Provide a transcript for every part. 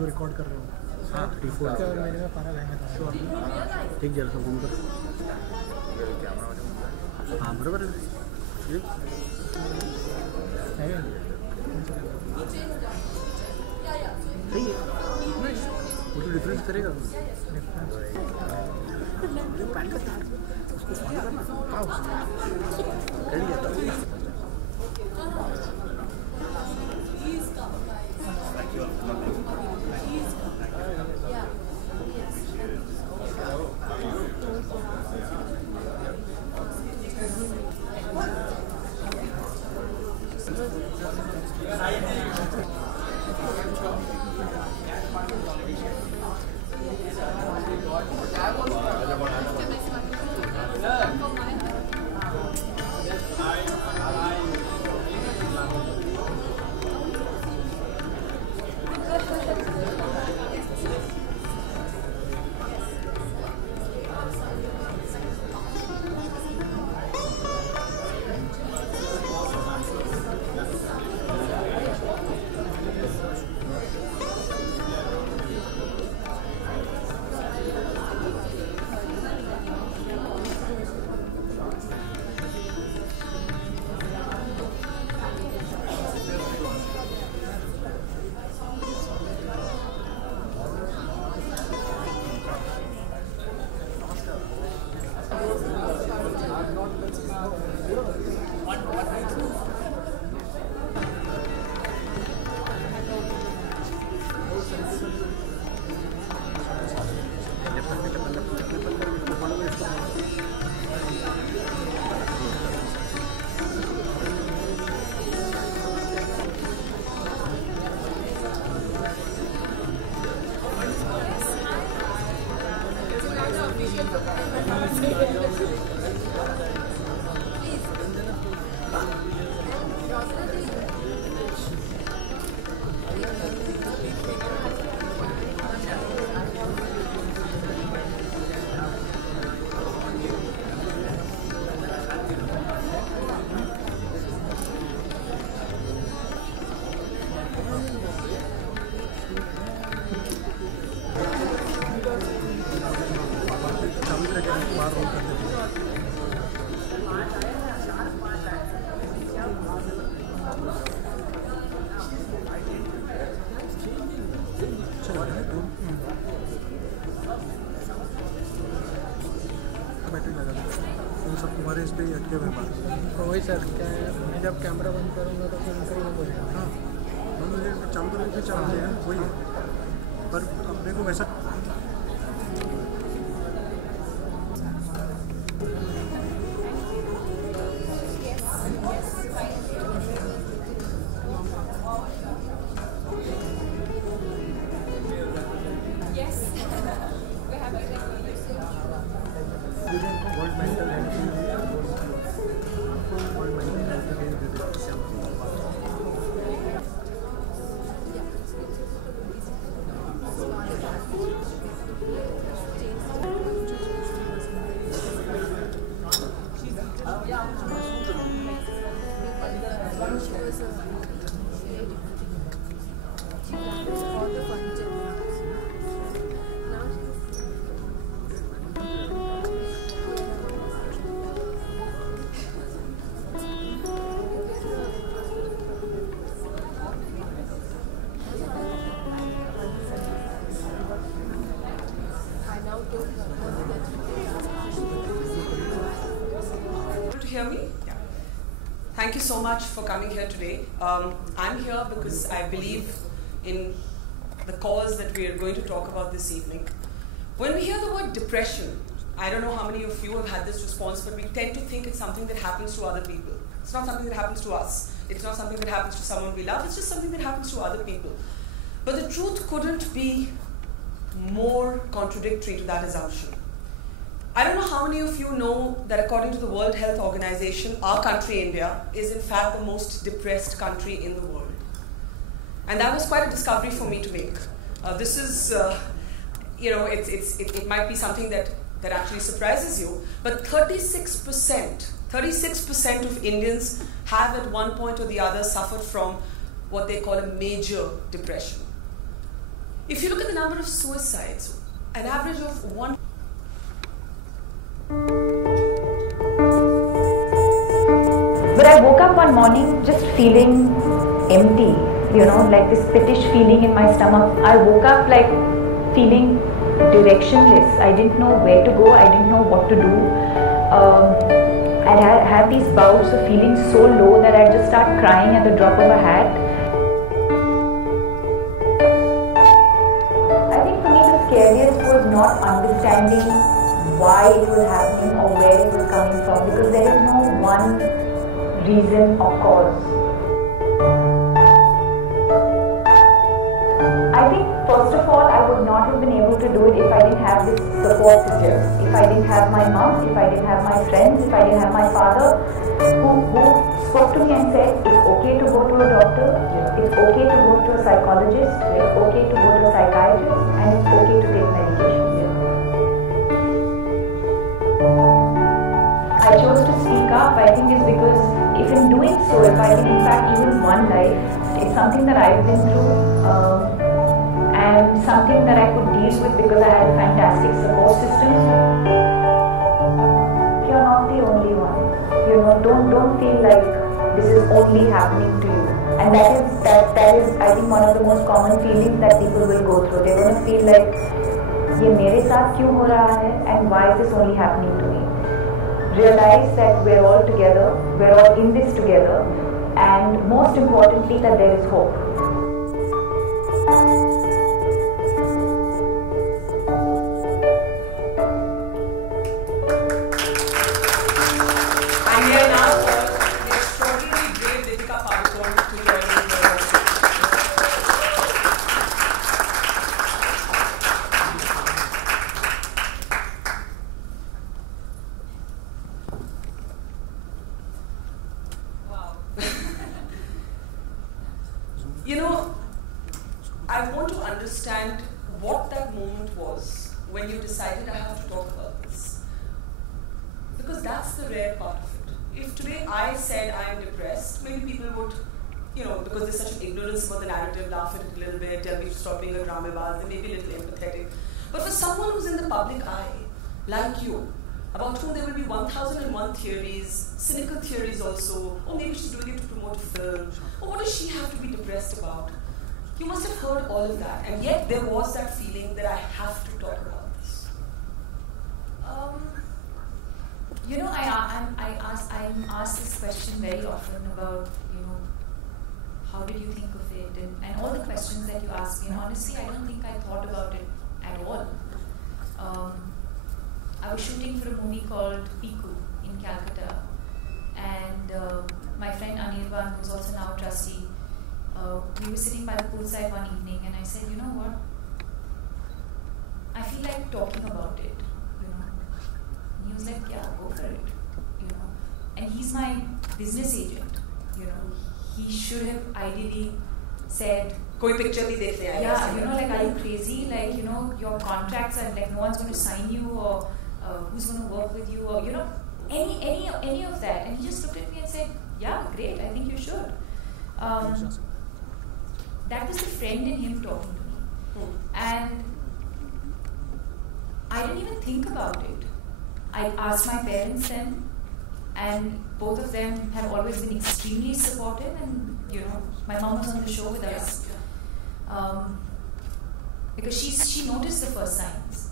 जो रिकॉर्ड कर रहे हो हाँ मेरे में पारा बहने था ठीक जरा सा घूम कर हाँ बराबर सही है वो तो डिफरेंस करेगा उसको फॉलो करना हाँ कर लिया वही सर क्या है मैं जब कैमरा बंद करूँगा तो फिर उनका ही बोलेगा हाँ बंद चालू करेंगे फिर चालू है वही है पर अपने को वैसा Hear me? Yeah. Thank you so much for coming here today. I'm here because I believe in the cause that we are going to talk about this evening. When we hear the word depression, I don't know how many of you have had this response, but we tend to think it's something that happens to other people. It's not something that happens to us. It's not something that happens to someone we love. It's just something that happens to other people. But the truth couldn't be more contradictory to that assumption. I don't know how many of you know that according to the World Health Organization, our country, India, is in fact the most depressed country in the world. And that was quite a discovery for me to make. This is, it might be something that actually surprises you, but 36% of Indians have at one point or the other suffered from what they call a major depression. If you look at the number of suicides, an average of one. But I woke up one morning just feeling empty, like this pittish feeling in my stomach. I woke up like feeling directionless. I didn't know where to go, I didn't know what to do. I had these bouts of feeling so low that I'd just start crying at the drop of a hat. I think for me the scariest was not understanding why it was happening or where it was coming from, because there is no one reason or cause. I think first of all I would not have been able to do it if I didn't have this support system. If I didn't have my mom, if I didn't have my friends, if I didn't have my father who spoke to me and said it's okay to go to a doctor, it's okay to go to a psychologist, it's okay to go to a psychiatrist, and it's okay to take medication. I chose to speak up, I think, is because if in doing so, if I can impact even one life, it's something that I've been through and something that I could deal with because I had a fantastic support system. You're not the only one. Don't feel like this is only happening to you. And that is I think one of the most common feelings that people will go through. They're going to feel like, ये मेरे साथ क्यों हो रहा है, and why is this only happening to me? Realize that we're all together, we're all in this together, and most importantly that there is hope. I'm here now for the extraordinarily brave Deepika Padukone to join me. I want to understand what that moment was when you decided I have to talk about this. Because that's the rare part of it. If today I said I'm depressed, maybe people would, because there's such an ignorance about the narrative, laugh at it a little bit, tell me to stop being a dramabaz, they may be a little empathetic. But for someone who's in the public eye, like you, about whom there will be 1001 theories, cynical theories also, or maybe she's doing it to promote a film, or what does she have to be depressed about? You must have heard all of that, and yet there was that feeling that I have to talk about this. I'm asked this question very often about, how did you think of it, and all the questions that you ask me. And honestly, I don't think I thought about it at all. I was shooting for a movie called Piku in Calcutta, and my friend Anirban, who's also now a trustee, we were sitting by the poolside one evening, and I said, you know what? I feel like talking about it, And he was like, yeah, go for it, And he's my business agent, He should have ideally said, Koi picture bhi dekh le aaya. Yeah, like, are you crazy? Like, your contracts are like, no one's going to sign you, or who's going to work with you, or, any of that. And he just looked at me and said, yeah, great, I think you should. That was the friend in him talking to me. And I didn't even think about it. I asked my parents then, and both of them have always been extremely supportive, and my mom was on the show with us. Because she noticed the first signs.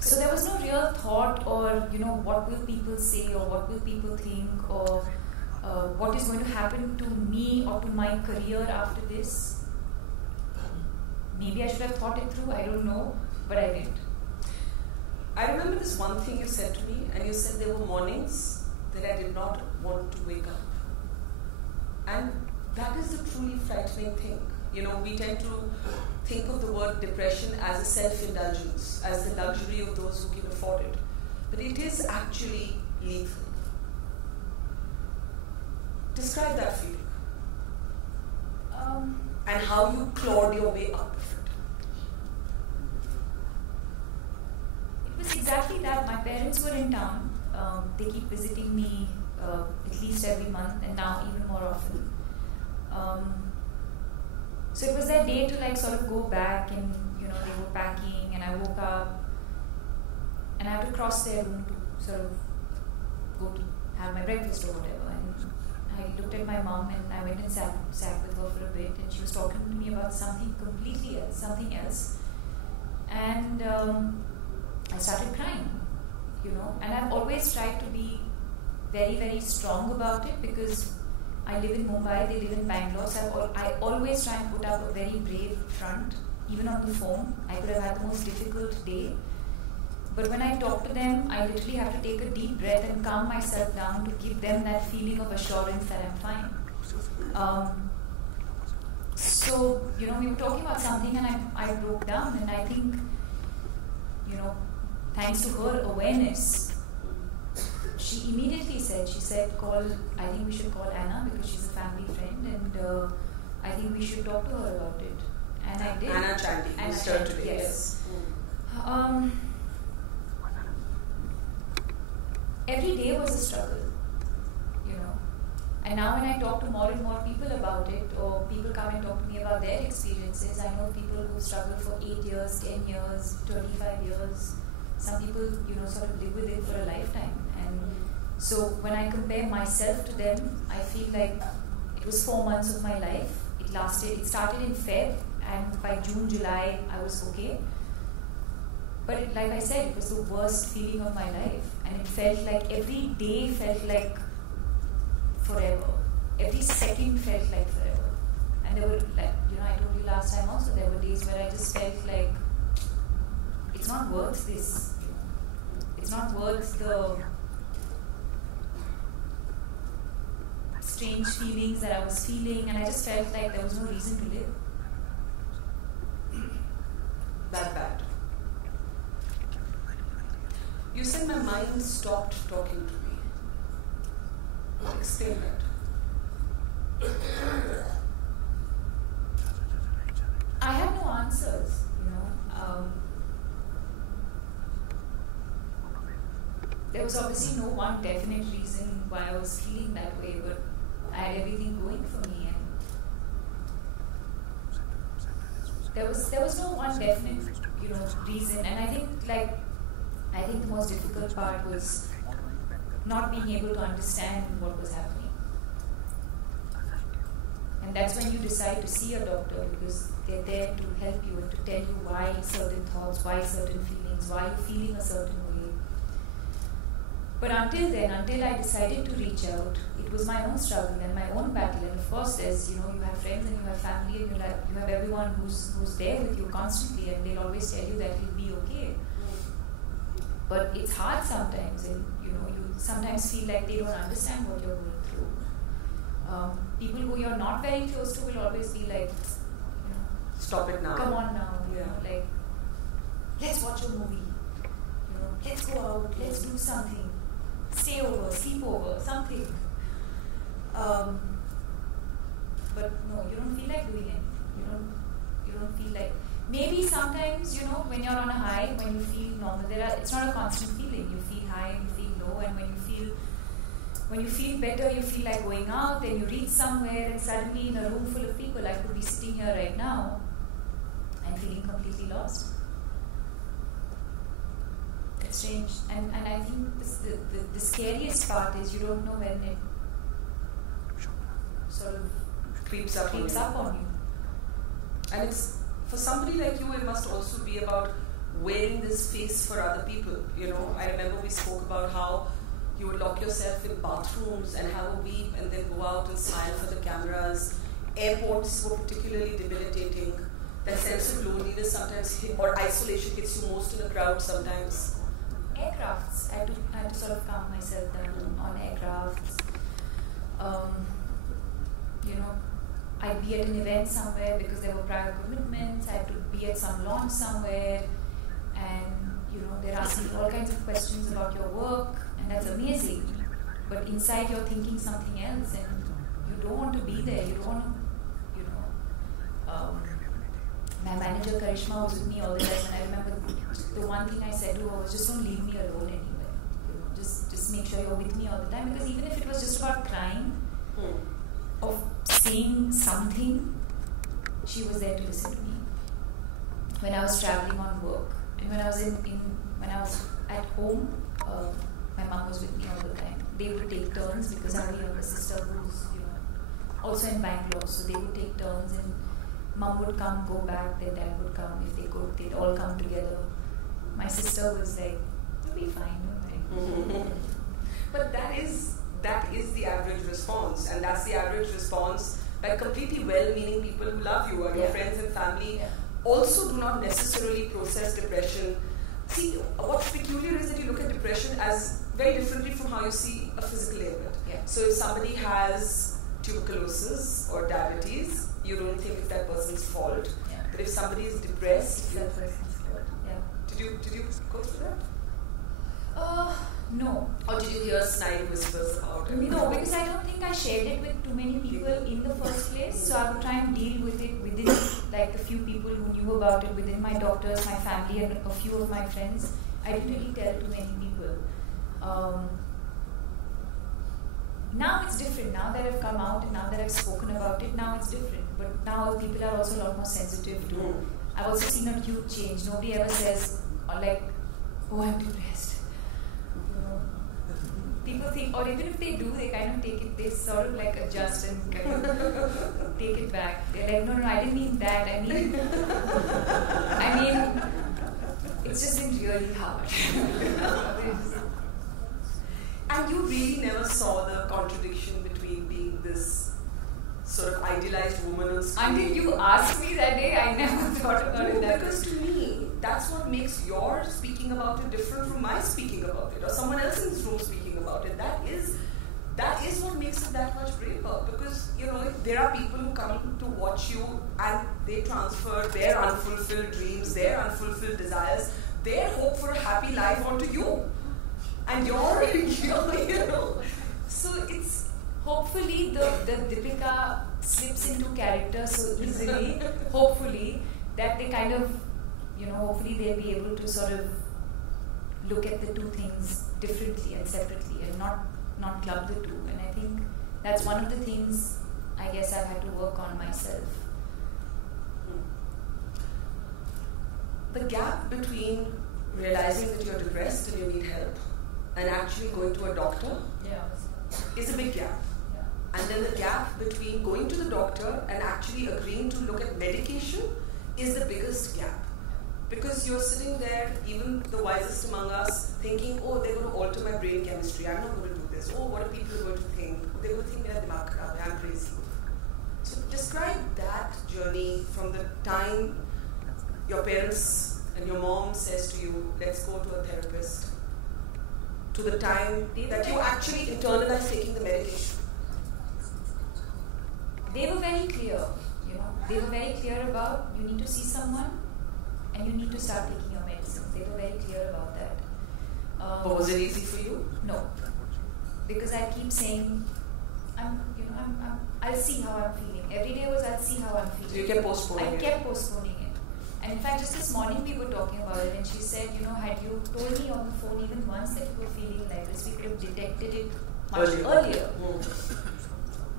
So there was no real thought or, what will people say, or what will people think, or what is going to happen to me or to my career after this. Maybe I should have thought it through, I don't know, but I didn't. I remember this one thing you said to me, and you said there were mornings that I did not want to wake up. And that is the truly frightening thing. We tend to think of the word depression as a self-indulgence, as the luxury of those who can afford it. But it is actually lethal. Describe that feeling. And how you clawed your way out of it. It was exactly that. My parents were in town. They keep visiting me at least every month, and now even more often. So it was that day to like sort of go back, and you know they were packing, and I woke up and I had to cross their room to sort of go to have my breakfast or whatever. And I looked at my mom and I went and sat with her for a bit, and she was talking to me about something completely else, something else. And I started crying, you know. And I've always tried to be very, very strong about it because I live in Mumbai, they live in Bangalore, so I always try and put up a very brave front, even on the phone. I could have had the most difficult day. But when I talk to them, I literally have to take a deep breath and calm myself down to give them that feeling of assurance that I'm fine. So, you know, we were talking about something and I broke down, and I think, you know, thanks to her awareness, she immediately said, I think we should call Anna because she's a family friend, and I think we should talk to her about it. And I did. Anna Chandy, Anna who's here Chandy, today. Yes. Every day was a struggle, you know. And now when I talk to more and more people about it, or people come and talk to me about their experiences, I know people who struggle for 8 years, 10 years, 25 years. Some people, you know, sort of live with it for a lifetime. And so when I compare myself to them, I feel like it was 4 months of my life. It started in Feb, and by June, July, I was okay. But like I said, it was the worst feeling of my life. And it felt like every day felt like forever. Every second felt like forever. And there were, like, you know, I told you last time also, there were days where I just felt like it's not worth this. It's not worth the strange feelings that I was feeling, and I just felt like there was no reason to live. That bad. You said my mind stopped talking to me. Explain that. I had no answers, you know. There was obviously no one definite reason why I was feeling that way, but I had everything going for me, and there was no one definite, you know, reason. And I think the most difficult part was not being able to understand what was happening. And that's when you decide to see a doctor, because they're there to help you and to tell you why certain thoughts, why certain feelings, why you're feeling a certain way. But until then, until I decided to reach out, it was my own struggle and my own battle. And of course, there's, you know, you have friends and you have family and you have everyone who's there with you constantly, and they'll always tell you that you'll be okay. But it's hard sometimes, and you know, you sometimes feel like they don't understand what you're going through. People who you're not very close to will always be like, you know, stop it now. Come on now, you know, like, let's watch a movie. You know, let's go out, let's do something. Stay over, sleep over, something. But no, you don't feel like doing it. You don't feel like. Maybe sometimes, you know, when you're on a high, when you feel normal, it's not a constant feeling. You feel high and you feel low, and when you feel better, you feel like going out, and you reach somewhere, and suddenly in a room full of people, I could be sitting here right now and feeling completely lost. It's strange. And I think the scariest part is you don't know when it sort of creeps up on you. And it's, for somebody like you, it must also be about wearing this face for other people. You know, I remember we spoke about how you would lock yourself in bathrooms and have a weep and then go out and smile for the cameras. Airports were particularly debilitating. That sense of loneliness sometimes or isolation hits you most in a crowd sometimes. Aircrafts. I had to sort of calm myself down on aircrafts. You know, I'd be at an event somewhere because there were prior commitments. I had to be at some launch somewhere, and you know, they're asking all kinds of questions about your work, and that's amazing. But inside you're thinking something else, and you don't want to be there. You don't want to, you know. My manager Karishma was with me all the time, and I remember the one thing I said to her was, just don't leave me alone anywhere. You know, just make sure you're with me all the time, because even if it was just about crying, of saying something, she was there to listen to me. When I was traveling on work, and when I was when I was at home, my mom was with me all the time. They would take turns because I have a younger sister who's also in Bangalore, so they would take turns, and mom would come, go back, their dad would come. If they could, they'd all come together. My sister was like, "You'll be fine, don't worry." But that is the average response, and that's the average response by completely well-meaning people who love you, or your friends and family also do not necessarily process depression. See, what's peculiar is that you look at depression as very differently from how you see a physical ailment. So if somebody has tuberculosis or diabetes, you don't think it's that person's fault. But if somebody is depressed, it's that person's fault. Did you go through that? No. Or did you hear snide whispers about it? No, because I don't think I shared it with too many people in the first place. So I would try and deal with it within like the few people who knew about it, within my doctors, my family, and a few of my friends. I didn't really tell too many people. Now it's different. Now that I've come out and now that I've spoken about it, now it's different. But now people are also a lot more sensitive to. I've also seen a huge change. Nobody ever says like, "Oh, I'm depressed." People think, or even if they do, they kind of take it, they sort of like adjust and kind of take it back. They're like, no, I didn't mean that. I mean, it's just been really hard. And you really never saw the contradiction between being this sort of idealized woman on screen. Until you asked me that day, I never thought about it that way. Because to me, that's what makes your speaking about it different from my speaking about it, or someone else in this room speaking about it. That is what makes it that much braver. Because there are people who come to watch you and they transfer their unfulfilled dreams, their unfulfilled desires, their hope for a happy life onto you, and you're So it's hopefully the Deepika slips into character so easily. Hopefully that they kind of hopefully they'll be able to sort of look at the two things differently and separately and not club the two. And I think that's one of the things I guess I've had to work on myself. The gap between realizing that you're depressed and you need help and actually going to a doctor is a big gap. And then the gap between going to the doctor and actually agreeing to look at medication is the biggest gap. Because you're sitting there, even the wisest among us, thinking, oh, they're going to alter my brain chemistry, I'm not going to do this. Oh, what are people going to think? They're going to think I'm crazy. So describe that journey from the time your parents and your mom says to you, let's go to a therapist, to the time that you actually internalize taking the medication. They were very clear, They were very clear about you need to see someone and you need to start taking your medicines. They were very clear about that. But was it easy for you? No, because I keep saying, I'll see how I'm feeling. Every day was I'll see how I'm feeling. So you kept postponing it? I kept postponing it. And in fact, just this morning we were talking about it, and she said, had you told me on the phone even once that you were feeling like this, we could have detected it much earlier.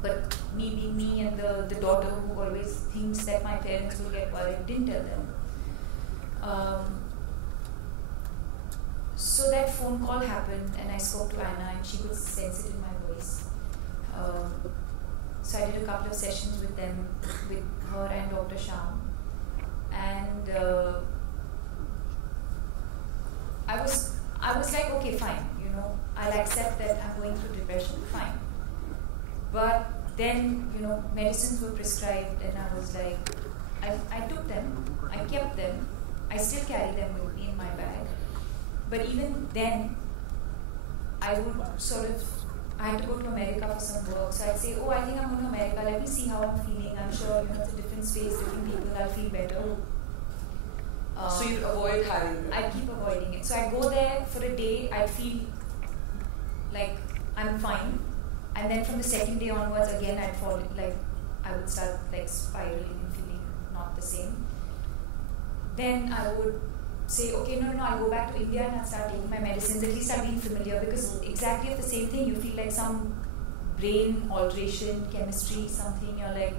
But me being me and the daughter who always thinks that my parents will get worried, didn't tell them. So that phone call happened and I spoke to Anna and she could sense it in my voice. So I did a couple of sessions with them, with her and Dr. Shyam. And I was like, okay, fine, I'll accept that I'm going through depression, fine. But then, medicines were prescribed and I was like, I took them, I kept them, I still carry them with me in my bag. But even then, I would I had to go to America for some work. So I'd say, oh, I think I'm going to America, let me see how I'm feeling. I'm sure, it's a different space, different people, I'll feel better. So you'd avoid having it? I'd keep avoiding it. So I'd go there for a day, I'd feel like I'm fine. And then from the second day onwards, again, I would start spiraling and feeling not the same. Then I would say, okay, no, I'll go back to India and I'll start taking my medicines. At least I'll be familiar, because exactly the same thing, you feel like some brain alteration, chemistry, something, you're like,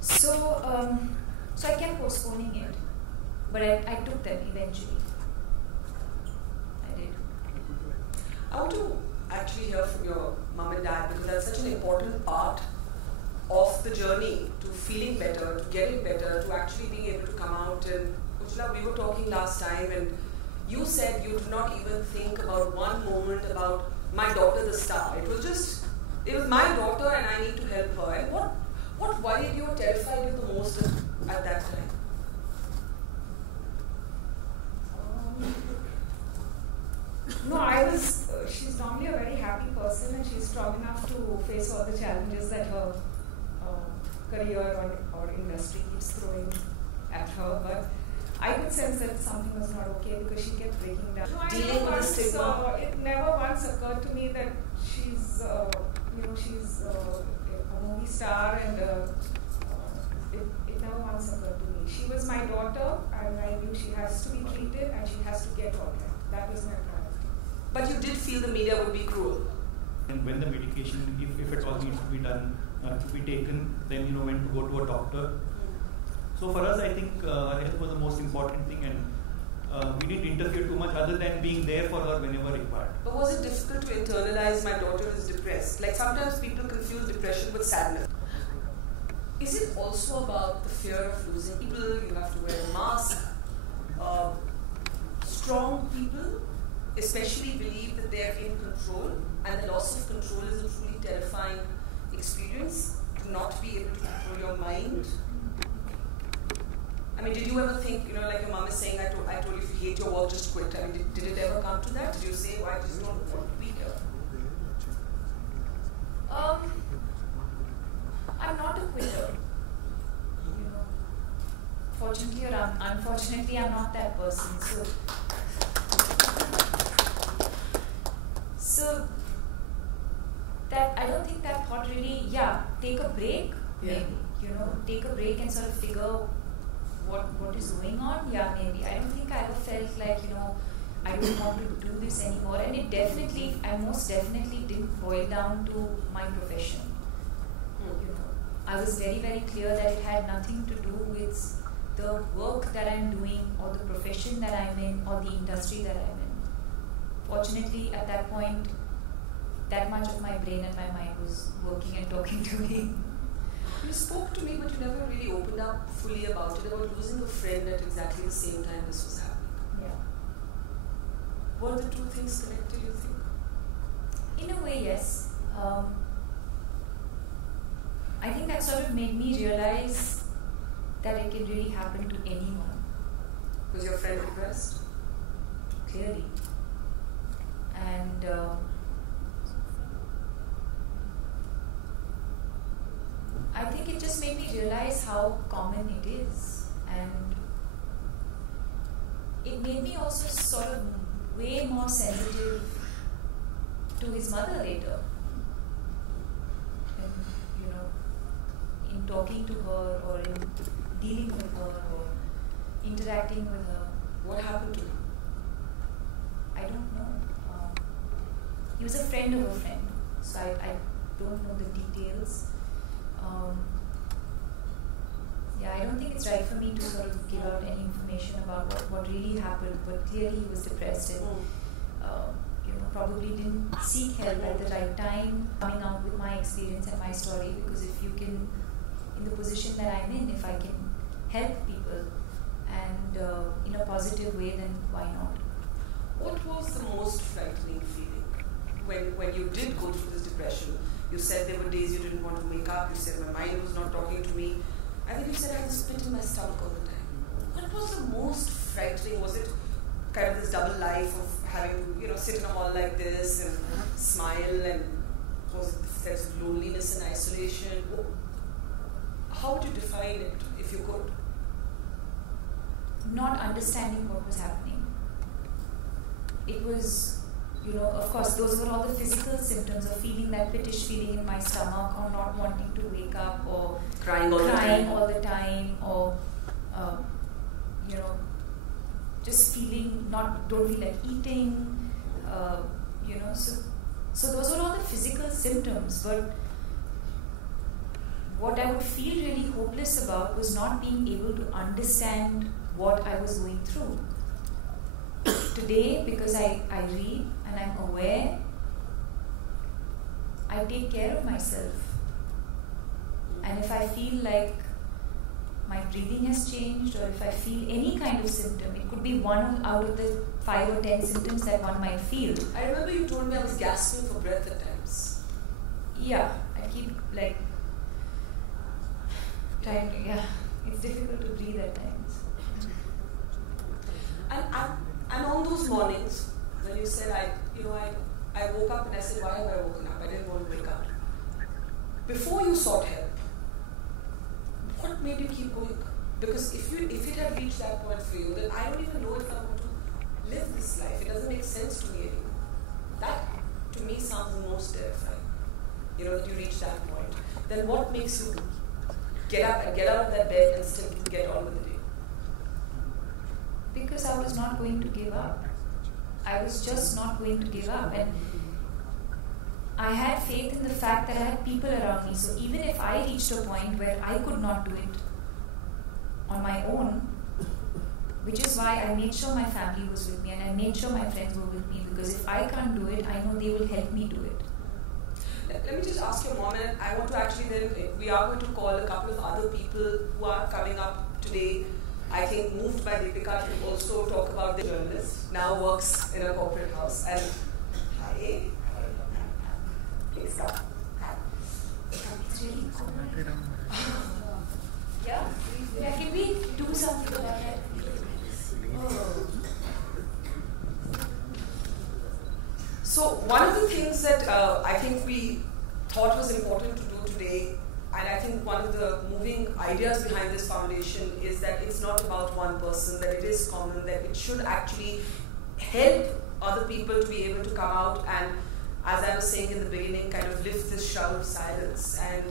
So I kept postponing it, but I took them eventually. I did. I want to actually hear from your mum and dad, because that's such an important part of the journey to feeling better, to getting better, to actually being able to come out. And Ujjwala, we were talking last time, and you said you did not even think about one moment about my daughter the star. It was my daughter and I need to help her. And what worried you or terrified you the most at that time? No, she's normally a very happy person, and she's strong enough to face all the challenges that her career or industry keeps throwing at her. But I could sense that something was not okay because she kept breaking down. No, Dealing with the stigma. It never once occurred to me that she's a movie star, and it never once occurred to me. She was my daughter, and I knew she has to be treated and she has to get all right. That was my priority. But you did feel the media would be cruel. And when the medication, if it all needs to be done, to be taken, then when to go to a doctor. So for us, I think our health was the most important thing, and we didn't interfere too much other than being there for her whenever required. But was it difficult to internalize my daughter is depressed? Like sometimes people confuse depression with sadness. Is it also about the fear of losing people? You have to wear a mask. Strong people especially believe that they are in control, and the loss of control is a truly terrifying experience, to not be able to control your mind. I mean, did you ever think, like your mom is saying, I told you if you hate your work, just quit. I mean, did it ever come to that? Did you say, why just don't want to be here? I'm not a quitter. Fortunately or unfortunately, I'm not that person. So that I don't think that thought really, take a break, maybe. Take a break and sort of figure what is going on, maybe. I don't think I ever felt like, I don't want to do this anymore. And I most definitely didn't boil down to my profession. I was very, very clear that it had nothing to do with the work that I'm doing or the profession that I'm in or the industry that I'm in. Fortunately, at that point, that much of my brain and my mind was working and talking to me. You spoke to me, but you never really opened up fully about it, about losing a friend at exactly the same time this was happening. Yeah. Were the two things connected, you think? In a way, yes. I think that sort of made me realize that it can really happen to anyone. Was your friend depressed? Clearly. And I think it just made me realize how common it is, and it made me also sort of way more sensitive to his mother later. And, in talking to her or in dealing with her or interacting with her. What happened to him? I don't know. He was a friend of a friend, so I don't know the details. I don't think it's right for me to sort of give out any information about what really happened, but clearly he was depressed and probably didn't seek help at the right time. Coming out with my experience and my story, because if you can, in the position that I'm in, if I can help people and in a positive way, then why not? What was the most frightening feeling when you did go through this depression? You said there were days you didn't want to wake up. You said my mind was not talking to me. I think you said I had this pit in my stomach all the time. What was the most frightening? Was it kind of this double life of having to, sit in a hall like this and smile, and was it the sense of loneliness and isolation? How would you define it, if you could? Not understanding what was happening. It was, of course, those were all the physical symptoms of feeling that pittish feeling in my stomach, or not wanting to wake up, or crying all the time, or just feeling don't feel like eating, So those were all the physical symptoms, but what I would feel really hopeless about was not being able to understand what I was going through. Today, because I read and I'm aware, I take care of myself. And if I feel like my breathing has changed, or if I feel any kind of symptom, it could be one out of the 5 or 10 symptoms that one might feel. I remember you told me I was gasping for breath at times. Yeah, I keep like trying to, it's difficult to breathe at times. And on those mornings when you said I woke up and I said, why have I woken up? I didn't want to wake up. Before you sought help, what made you keep going? Because if it had reached that point for you, then I don't even know if I want to live this life. It doesn't make sense to me anymore. That to me sounds the most terrifying. That you reach that point. Then what makes you get up and get out of that bed and still get on with the day? Because I was not going to give up. I was just not going to give up. And I had faith in the fact that I had people around me. So even if I reached a point where I could not do it on my own, which is why I made sure my family was with me and I made sure my friends were with me, because if I can't do it, I know they will help me do it. Let me just ask your mom, and I want to actually then, we are going to call a couple of other people who are coming up today, I think moved by Deepika to also talk about the journalist, now works in a corporate house. And hi. Please come. It's really cool. Yeah, can we do something about that? Oh. So one of the things that I think we thought was important to do today, and I think one of the moving ideas behind this foundation is that it's not about one person, that it is common, that it should actually help other people to be able to come out and, as I was saying in the beginning, kind of lift this shroud of silence. And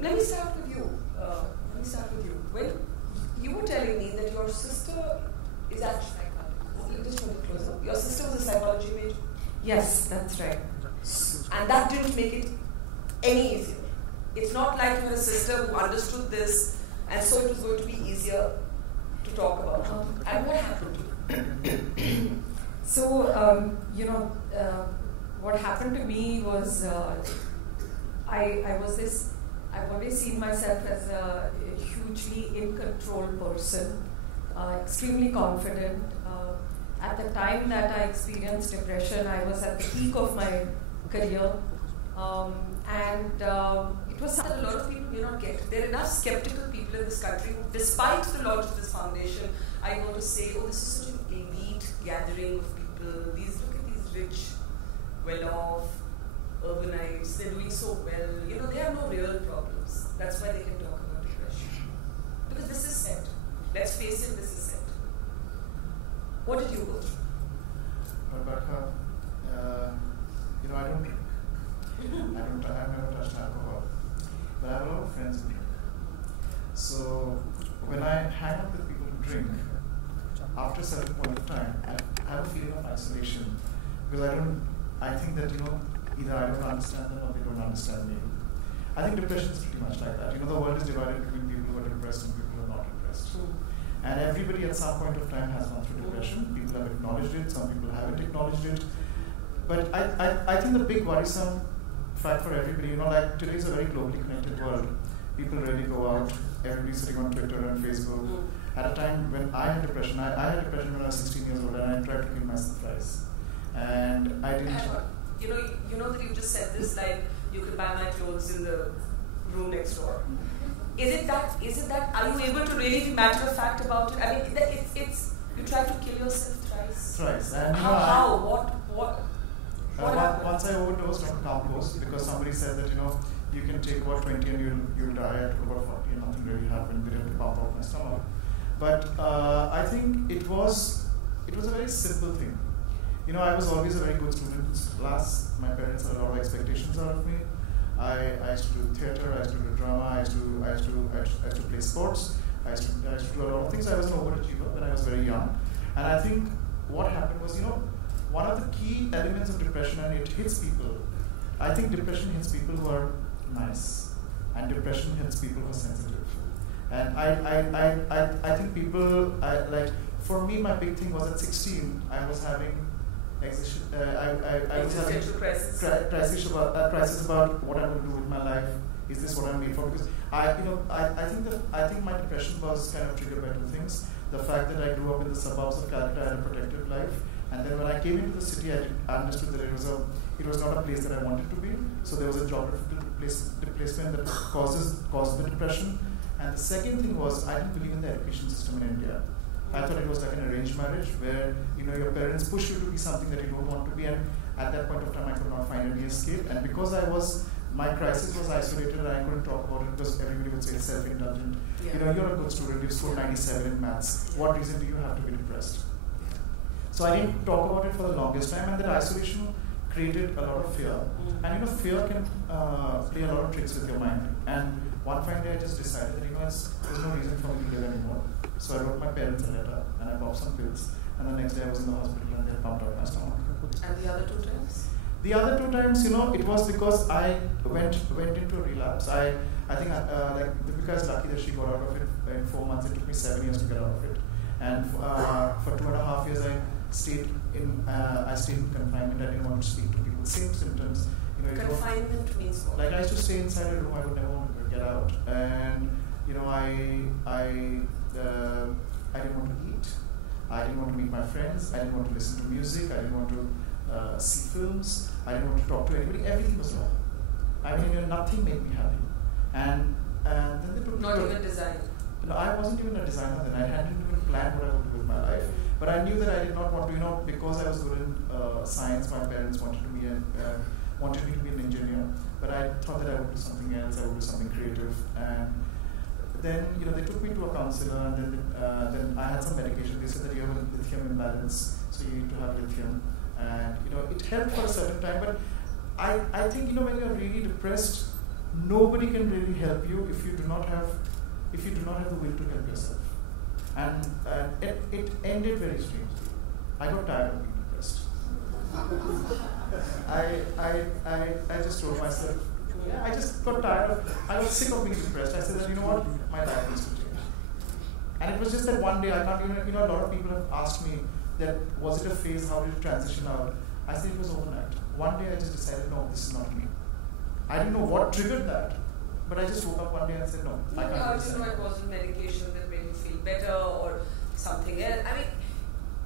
let me start with you. When you were telling me that your sister is actually just a bit closer. Your sister was a psychology major. Yes, that's right. And that didn't make it any easier. It's not like you had a sister who understood this, and so it was going to be easier to talk about. And what happened to you? So, what happened to me was I've always seen myself as a hugely in control person, extremely confident. At the time that I experienced depression, I was at the peak of my career, and it was something that a lot of people may not get. There are enough skeptical people in this country who, despite the launch of this foundation, I want to say, oh, this is such an elite gathering of people. Look at these rich, well-off, urbanites. They're doing so well. They have no real problems. That's why they can talk about depression. Because this is set. Let's face it, this is set. What did you go through? Rebecca, I don't drink. I've never touched alcohol. But I have a lot of friends who drink. So when I hang out with people who drink, after a certain point of time, I have a feeling of isolation. Because I think that, either I don't understand them or they don't understand me. I think depression is pretty much like that. The world is divided between people who are depressed and people who are not depressed. And everybody at some point of time has gone through depression. People have acknowledged it, some people haven't acknowledged it. But I think the big worrisome fact for everybody, like today is a very globally connected world. People really go out, everybody's sitting on Twitter and Facebook. At a time when I had depression, I had depression when I was 16 years old and I tried to kill myself twice. And I didn't... You know that you just said this, like, you could buy my clothes in the room next door. Is it that, are you able to really be matter of fact about it? I mean, it's you tried to kill yourself twice. Twice. And how? What happened? Once I overdosed on compost because somebody said that, you can take about 20 and you'll die. I took about 40 and nothing really happened. They didn't pump out my stomach. But I think it was a very simple thing. I was always a very good student in class. My parents had a lot of expectations out of me. I used to do theatre, I used to do drama, I used to play sports, I used to do a lot of things. I was an overachiever when I was very young. And I think what happened was, one of the key elements of depression, and it hits people, I think depression hits people who are nice. and depression hits people who are sensitive. And I think people, for me, my big thing was at 16, I was having existential crisis. Crisis about what I'm going to do with my life. Is this what I'm made for? Because I think my depression was kind of triggered by two things. The fact that I grew up in the suburbs of Calcutta, I had a protected life, and then when I came into the city, I understood that it was not a place that I wanted to be. So there was a geographical displacement that caused the depression. And the second thing was, I didn't believe in the education system in India. I thought it was like an arranged marriage where your parents push you to be something that you don't want to be, and at that point of time I could not find any escape. And because my crisis was isolated and I couldn't talk about it because everybody would say it's self-indulgent. Yeah. You're a good student, you scored 97 in maths. What reason do you have to be depressed? So I didn't talk about it for the longest time, and that isolation created a lot of fear. And fear can play a lot of tricks with your mind. And one fine day I just decided that there's no reason for me to live anymore. So I wrote my parents a letter and I popped some pills. And the next day I was in the hospital and they pumped out my stomach. And the other 2 times? The other 2 times, it was because I went into a relapse. I think Deepika is lucky that she got out of it in 4 months. It took me 7 years to get out of it. And for 2.5 years I stayed in confinement. I didn't want to speak to people. Same symptoms. Confinement means what? Like I used to stay inside a room. I would never want to get out. And I didn't want to eat. I didn't want to meet my friends. I didn't want to listen to music. I didn't want to see films. I didn't want to talk to anybody. Everything was wrong. I mean, nothing made me happy. And then they took Not even design. No, I wasn't even a designer then. I hadn't even planned what I would do with my life. But I knew that I did not want to, because I was good in science, my parents wanted me to be an engineer. But I thought that I would do something else. I would do something creative. And then, they took me to a counselor, and then I had some medication. They said that you have a lithium imbalance, so you need to have lithium. And it helped for a certain time. But I think when you're really depressed, nobody can really help you if you do not have the will to help yourself. And it ended very strangely. I got tired of being depressed. I just told myself, I just got tired I got sick of being depressed. I said that, my life needs to change. And it was just that one day, I can't even, a lot of people have asked me that, was it a phase, how did it transition out? I said it was overnight. One day I just decided, no, this is not me. I didn't know what triggered that, but I just woke up one day and said, no, I can't do that. It wasn't medication that made you feel better or something else. I mean,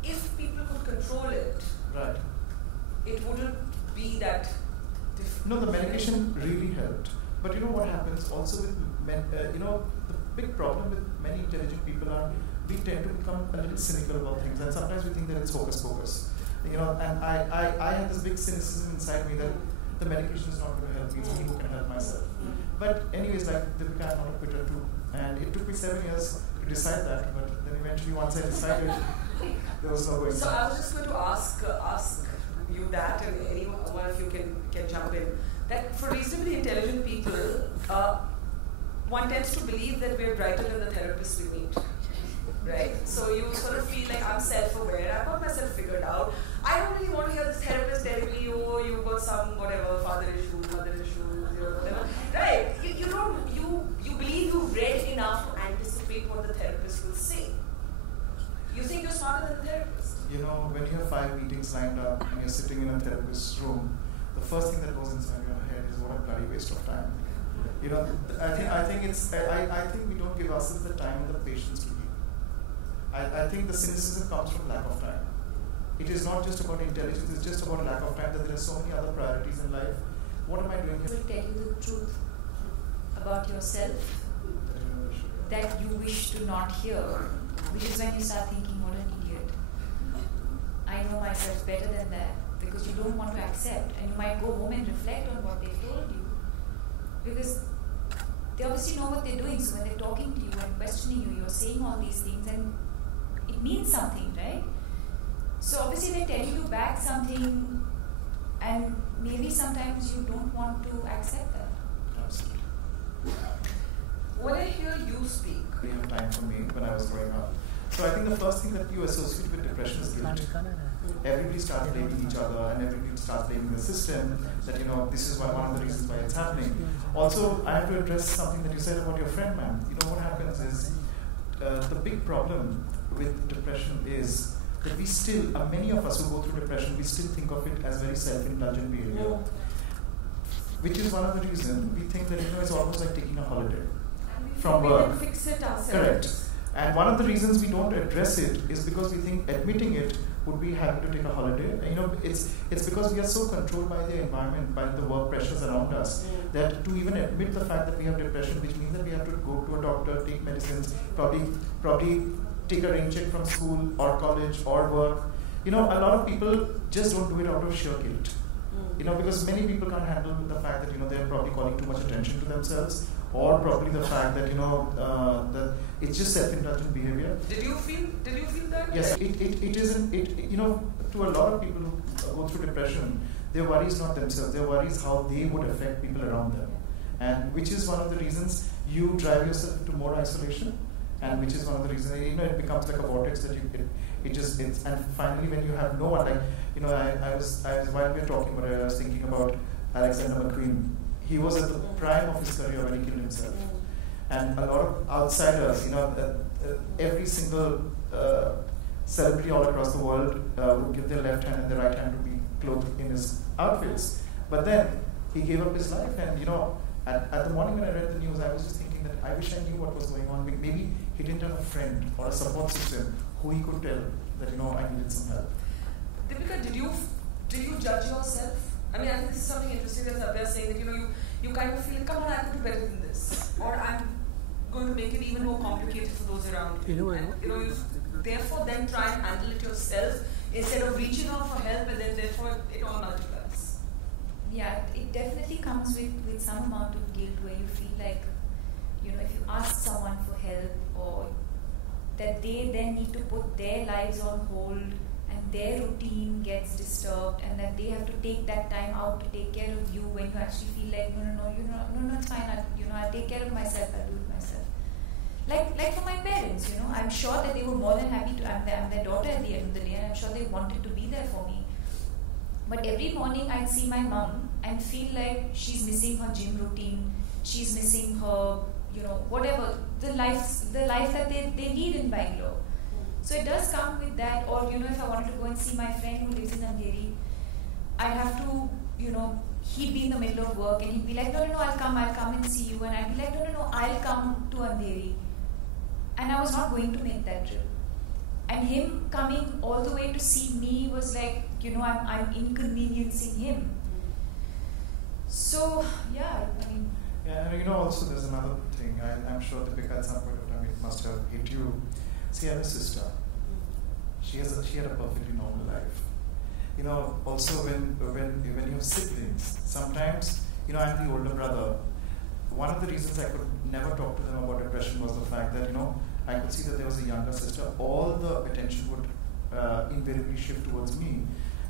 if people could control it, right, it wouldn't be that difficult. No, the medication really helped. But what happens also with the big problem with many intelligent people are we tend to become a little cynical about things, and sometimes we think that it's hocus pocus. And I had this big cynicism inside me that the medication is not going to help me, it's me who can help myself. But anyways, Deepika, I'm not a quitter too. And it took me 7 years to decide that, but then eventually once I decided, there was no going back. So I was just going to ask you that, and any one of you can jump in, that for reasonably intelligent people, one tends to believe that we're brighter than the therapists we meet. Right? So you sort of feel like I'm self-aware, I've got myself figured out. I don't really want to hear this therapist telling me, oh, you've got some whatever, father issues, mother issues, whatever. Right? You believe you've read enough to anticipate what the therapist will say. You think you're smarter than the therapist. When you have 5 meetings lined up and you're sitting in a therapist's room, the first thing that goes inside your head is what a bloody waste of time. I think we don't give ourselves the time and the patience to heal. I think the cynicism comes from lack of time. It is not just about intelligence, it's just about lack of time, that there are so many other priorities in life. What am I doing here? Will tell you the truth about yourself that you wish to not hear, which is when you start thinking, what an idiot. I know myself better than that, because you don't want to accept, and you might go home and reflect on what they told you. Because they obviously know what they're doing, so when they're talking to you and questioning you, you're saying all these things and it means something, right? So obviously they're telling you back something, and maybe sometimes you don't want to accept that. Absolutely. When I hear you speak, we have time for me when I was growing up. So I think the first thing that you associate with depression is guilt. Everybody starts blaming each other, and everybody starts blaming the system, that, you know, this is one of the reasons why it's happening. Also, I have to address something that you said about your friend, ma'am. You know, what happens is, the big problem with depression is that we still, many of us who go through depression, we still think of it as very self-indulgent behavior. Which is one of the reasons we think that, you know, it's almost like taking a holiday from work. We can fix it ourselves. Correct. And one of the reasons we don't address it is because we think admitting it would be having to take a holiday. And, you know, it's because we are so controlled by the environment, by the work pressures around us, that to even admit the fact that we have depression, which means that we have to go to a doctor, take medicines, probably take a rain check from school or college or work. You know, a lot of people just don't do it out of sheer guilt. You know, because many people can't handle the fact that, you know, they're probably calling too much attention to themselves, or probably the fact that, you know, that it's just self-indulgent behavior. Did you feel that? Yes, it isn't. You know, to a lot of people who go through depression, their worry is not themselves. Their worry is how they would affect people around them, and which is one of the reasons you drive yourself into more isolation, and which is one of the reasons, you know, it becomes like a vortex that and finally when you have no one, like, you know, I was while we were talking, but I was thinking about Alexander McQueen. He was at the prime of his career when he killed himself. And a lot of outsiders, you know, every single celebrity all across the world would give their left hand and their right hand to be clothed in his outfits. But then he gave up his life, and, you know, at the morning when I read the news, I was just thinking that I wish I knew what was going on. Maybe he didn't have a friend or a support system who he could tell that, you know, I needed some help. Deepika, did you judge yourself? I mean, I think this is something interesting that Sabya is saying, that, you know, you kind of feel like, come on, I could do better than this, or I'm going to make it even more complicated for those around you. And, you know, you therefore then try and handle it yourself instead of reaching out for help, and then therefore it all multiplies. Yeah, it definitely comes with some amount of guilt, where you feel like, you know, if you ask someone for help, or that they then need to put their lives on hold, and their routine gets disturbed, and that they have to take that time out to take care of you, when you actually feel like, no, it's fine, I'll take care of myself, I'll do it myself. Like for my parents, you know, I'm sure that they were more than happy to, I'm their daughter at the end of the day, and I'm sure they wanted to be there for me. But every morning I'd see my mum and feel like she's missing her gym routine, she's missing her, you know, whatever, the life that they lead in Bangalore. So it does come with that. Or, you know, if I wanted to go and see my friend who lives in Andheri, I'd have to, you know, he'd be in the middle of work and he'd be like, no, I'll come and see you. And I'd be like, no, I'll come to Andheri. And I was not going to make that trip. And him coming all the way to see me was like, you know, I'm inconveniencing him. So, yeah, I mean. Yeah, and, you know, also there's another thing. I'm sure Deepika at some point of time it must have hit you. See, I have a sister. She had a perfectly normal life. You know, also when you have siblings, sometimes, you know, I'm the older brother. One of the reasons I could never talk to them about depression was the fact that, you know, I could see that there was a younger sister. All the attention would invariably shift towards me.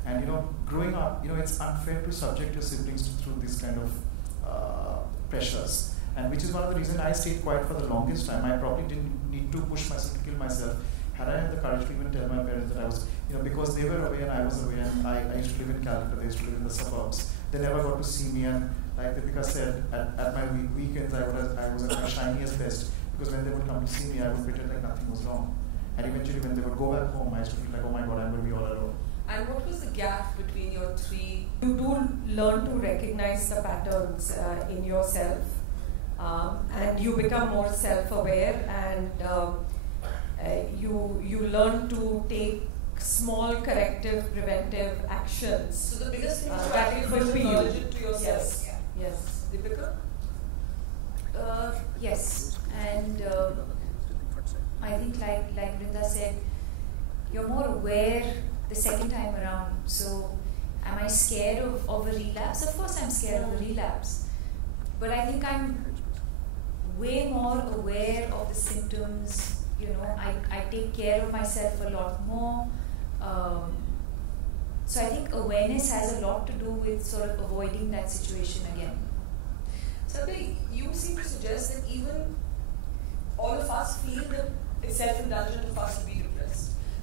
And, you know, growing up, you know, it's unfair to subject your siblings through these kind of pressures. And which is one of the reasons I stayed quiet for the longest time. I probably didn't need to push myself to kill myself. Had I had the courage to even tell my parents that I was, you know, because they were away and I was away, and I used to live in Calcutta, they used to live in the suburbs. They never got to see me, and like Deepika said, at my weekends I was at my shiniest best, because when they would come to see me, I would pretend like nothing was wrong. And eventually when they would go back home, I used to feel like, oh my God, I'm going to be all alone. And what was the gap between your three? You do learn to recognize the patterns in yourself, and you become more self-aware, and you learn to take small corrective, preventive actions. So the biggest thing is that will to be acknowledge it to yourself. Yes. Deepika? Yes, and I think like Brinda said, you're more aware the second time around. So am I scared of a relapse? Of course I'm scared of a relapse. But I think I'm way more aware of the symptoms. You know, I take care of myself a lot more. So I think awareness has a lot to do with sort of avoiding that situation again. Sabya, you seem to suggest that even all of us feel that it's self-indulgent of us to be depressed.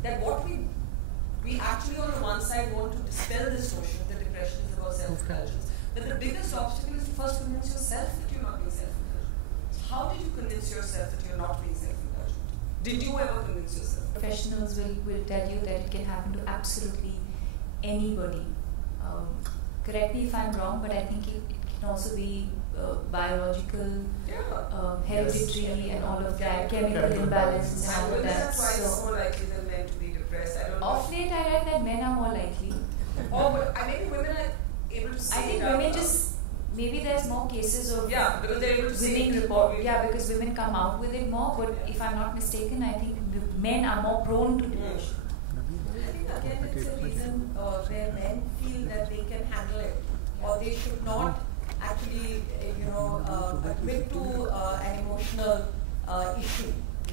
that what we actually on the one side want to dispel this notion that depression is about self-indulgence, but the biggest obstacle is to first convince yourself that you're not being self-indulgent. So how did you convince yourself that you're not being self-indulgent? Did you ever convince yourself? Professionals will tell you that it can happen to absolutely anybody. Correct me if I'm wrong, but I think it can also be biological, hereditary, and all of that, chemical imbalance and all of women that. are twice more likely than men to be depressed. I don't know. Of late, I read that men are more likely. Oh, but maybe women are able to say I think women just, maybe there's more cases of because they're able to women report. Yeah, because women come out with it more. But if I'm not mistaken, I think men are more prone to depression. I think again it's a reason where men feel that they can handle it, or they should not actually, admit to an emotional issue.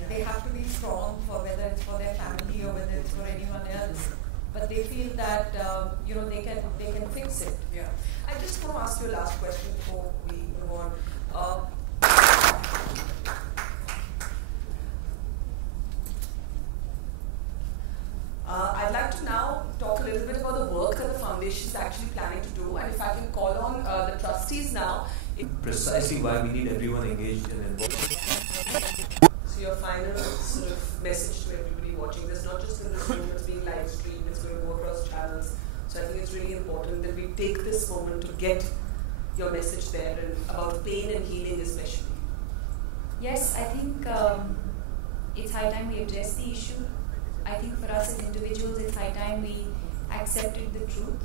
They have to be strong for whether it's for their family or whether it's for anyone else. But they feel that they can fix it. Yeah. I just want to ask you a last question before we move on. I'd like to now talk a little bit about the work that the foundation is actually planning to do, and if I can call on the trustees now. Precisely why we need everyone engaged and involved. So your final sort of message to everybody watching this, not just in this room, it's being live streamed, it's going to go across channels. So I think it's really important that we take this moment to get your message there and about pain and healing especially. Yes, I think it's high time we address the issue. I think for us as individuals, it's high time we accepted the truth.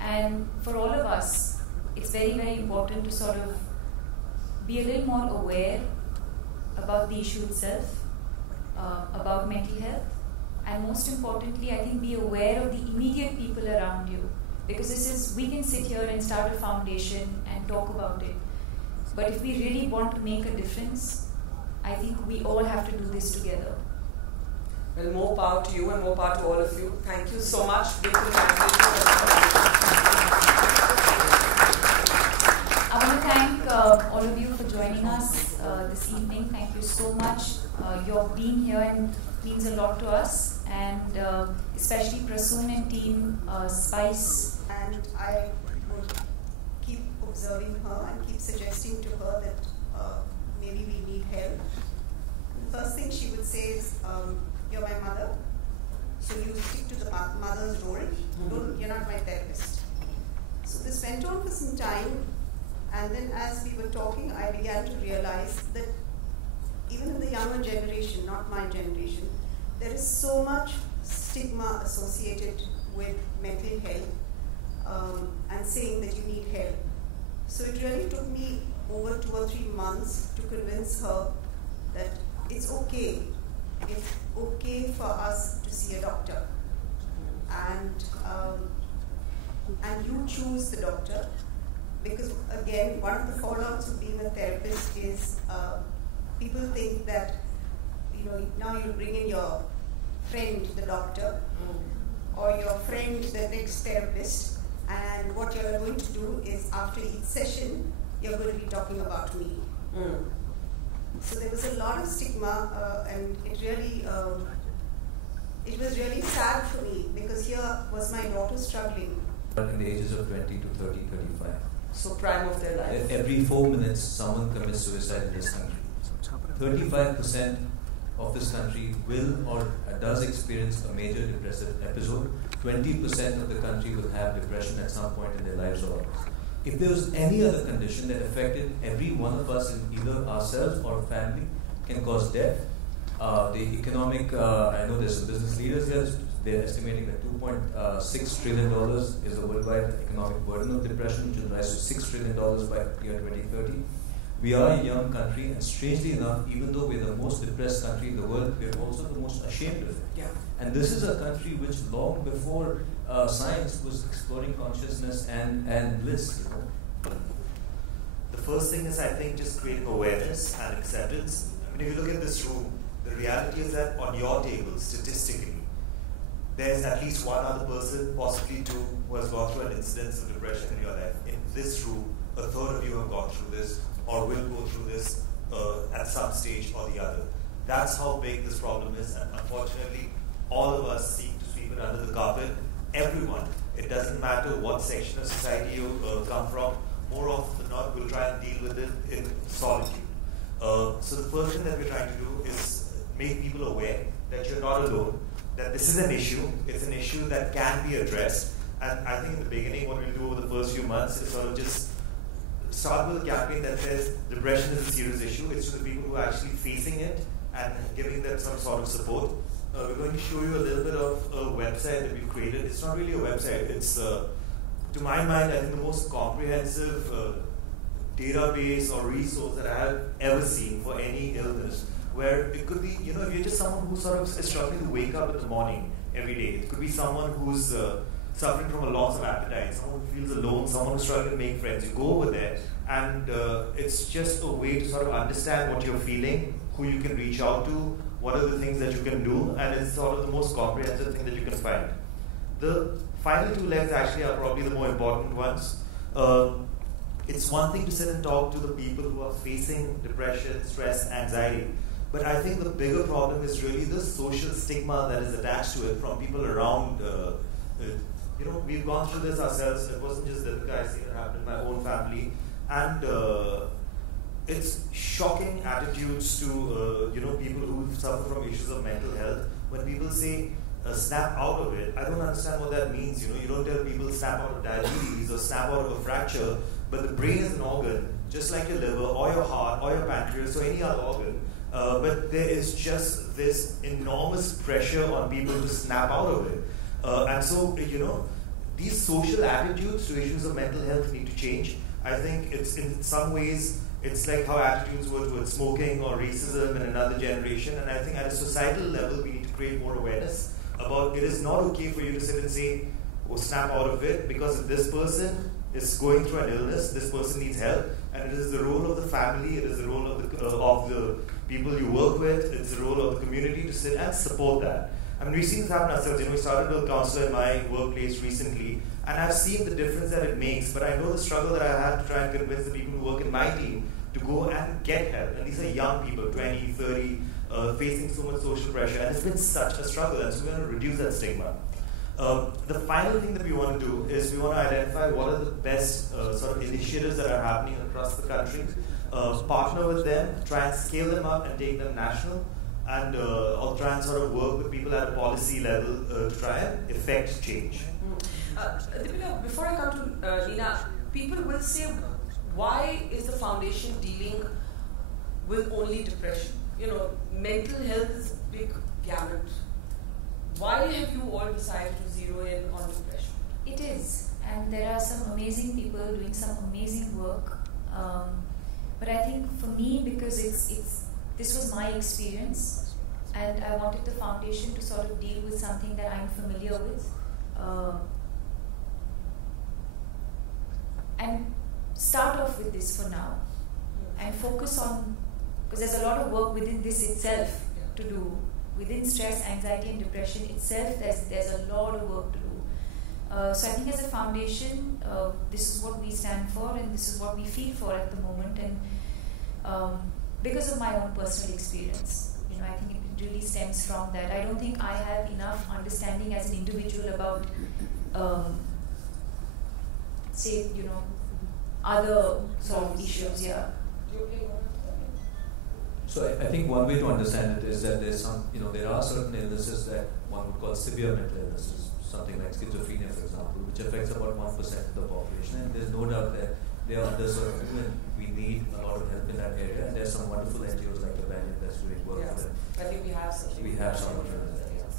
And for all of us, it's very, very important to sort of be a little more aware about the issue itself, about mental health. And most importantly, I think be aware of the immediate people around you. Because we can sit here and start a foundation and talk about it. But if we really want to make a difference, I think we all have to do this together. Well, more power to you and more power to all of you. Thank you so much. I want to thank all of you for joining us this evening. Thank you so much. Your being here means a lot to us, and especially Prasoon and team Spice. And I would keep observing her and keep suggesting to her that maybe we need help. The first thing she would say is, you're my mother, so you stick to the mother's role. You're not my therapist. So this went on for some time, and then as we were talking, I began to realize that even in the younger generation, not my generation, there is so much stigma associated with mental health and saying that you need help. So it really took me over 2 or 3 months to convince her that it's okay. It's okay for us to see a doctor, and you choose the doctor, because again, one of the fallouts of being a therapist is people think that now you bring in your friend, the doctor, or your friend, the next therapist, and what you're going to do is after each session, you're going to be talking about me. So there was a lot of stigma, and it was really sad for me, because here was my daughter struggling. In the ages of 20 to 30, 35. So prime of their life. Every 4 minutes, someone commits suicide in this country. 35% of this country will or does experience a major depressive episode. 20% of the country will have depression at some point in their lives or others. If there was any other condition that affected every one of us, in either ourselves or family, can cause death. The economic, I know there's some business leaders there, they're estimating that $2.6 trillion is the worldwide economic burden of depression, which will rise to $6 trillion by year 2030. We are a young country, and strangely enough, even though we're the most depressed country in the world, we're also the most ashamed of it. Yeah. And this is a country which long before science was exploring consciousness and bliss. The first thing is, I think, just creating awareness and acceptance. I mean, if you look at this room, the reality is that on your table, statistically, there's at least one other person, possibly two, who has gone through an incidence of depression in your life. In this room, a third of you have gone through this or will go through this at some stage or the other. That's how big this problem is, and unfortunately, all of us seek to sweep it under the carpet. Everyone, it doesn't matter what section of society you come from, more often than not, we'll try and deal with it in solitude. So the first thing that we're trying to do is make people aware that you're not alone, that this is an issue. It's an issue that can be addressed. And I think in the beginning, what we'll do over the first few months is sort of just start with a campaign that says depression is a serious issue. It's to the people who are actually facing it and giving them some sort of support. We're going to show you a little bit of a website that we've created. It's not really a website. It's, to my mind, I think the most comprehensive database or resource that I have ever seen for any illness. Where it could be, if you're just someone who sort of is struggling to wake up in the morning every day. It could be someone who's suffering from a loss of appetite, someone who feels alone, someone who's struggling to make friends. You go over there, and it's just a way to sort of understand what you're feeling, who you can reach out to, what are the things that you can do, and it's sort of the most comprehensive thing that you can find. The final two legs actually are probably the more important ones. It's one thing to sit and talk to the people who are facing depression, stress, anxiety. But I think the bigger problem is really the social stigma that is attached to it from people around. We've gone through this ourselves. It wasn't just Deepika. I've seen it happen in my own family. And it's shocking attitudes to people who suffer from issues of mental health. When people say, snap out of it, I don't understand what that means. You don't tell people snap out of diabetes or snap out of a fracture. But the brain is an organ, just like your liver or your heart or your pancreas or any other organ. But there is just this enormous pressure on people to snap out of it. And so, these social attitudes to issues of mental health need to change. I think it's in some ways, it's like how attitudes were towards smoking or racism in another generation. And I think at a societal level, we need to create more awareness about it is not okay for you to sit and say, snap out of it, because if this person is going through an illness, this person needs help, and it is the role of the family, it is the role of the people you work with, it's the role of the community to sit and support that. I mean, we've seen this happen ourselves. We started with a counselor in my workplace recently, and I've seen the difference that it makes, but I know the struggle that I had to try and convince the people who work in my team to go and get help. And these are young people, 20, 30, facing so much social pressure, and it's been such a struggle, and so we're going to reduce that stigma. The final thing that we want to do is we want to identify what are the best sort of initiatives that are happening across the country, partner with them, try and scale them up and take them national, and or try and sort of work with people at a policy level to try and effect change. Deepika, before I come to Nina, people will say, why is the foundation dealing with only depression? Mental health is a big gamut. Why have you all decided to zero in on depression? It is, and there are some amazing people doing some amazing work. But I think for me, because this was my experience, and I wanted the foundation to sort of deal with something that I'm familiar with, and start off with this for now, and focus on, because there's a lot of work within this itself to do. Within stress, anxiety, and depression itself, there's a lot of work to do. So I think as a foundation, this is what we stand for, and this is what we feel for at the moment. And because of my own personal experience, I think it really stems from that. I don't think I have enough understanding as an individual about, other sort of issues. Yeah. So I think one way to understand it is that there are certain illnesses that one would call severe mental illnesses, something like schizophrenia, for example, which affects about 1% of the population, and there's no doubt that they are underserved, and we need a lot of help in that area. And there's some wonderful NGOs like the Banyan that's doing work for them. I think we have something. We have some of them.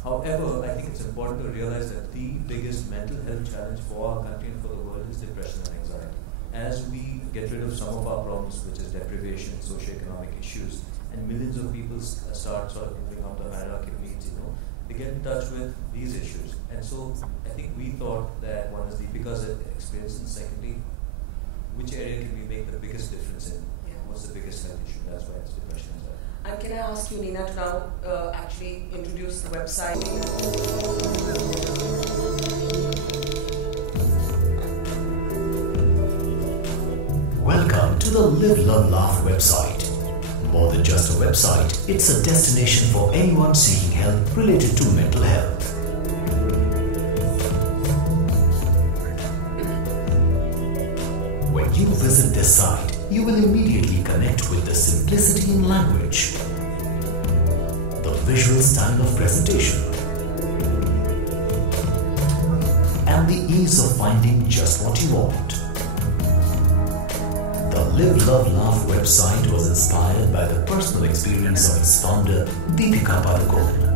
However, I think it's important to realize that the biggest mental health challenge for our country and for the world is depression and anxiety. As we get rid of some of our problems, which is deprivation, socioeconomic issues, and millions of people start sort of moving out the hierarchy of needs, they get in touch with these issues. And so I think we thought that one is Deepika's experience, and secondly, which area can we make the biggest difference in? Yeah. What's the biggest health issue? That's why it's depression. And can I ask you, Nina, to now actually introduce the website? Welcome to the Live, Love, Laugh website. More than just a website, it's a destination for anyone seeking help help related to mental health. When you visit this site, you will immediately connect with the simplicity in language, the visual style of presentation, and the ease of finding just what you want. The Live, Love, Laugh website was inspired by the personal experience of its founder, Deepika Padukone.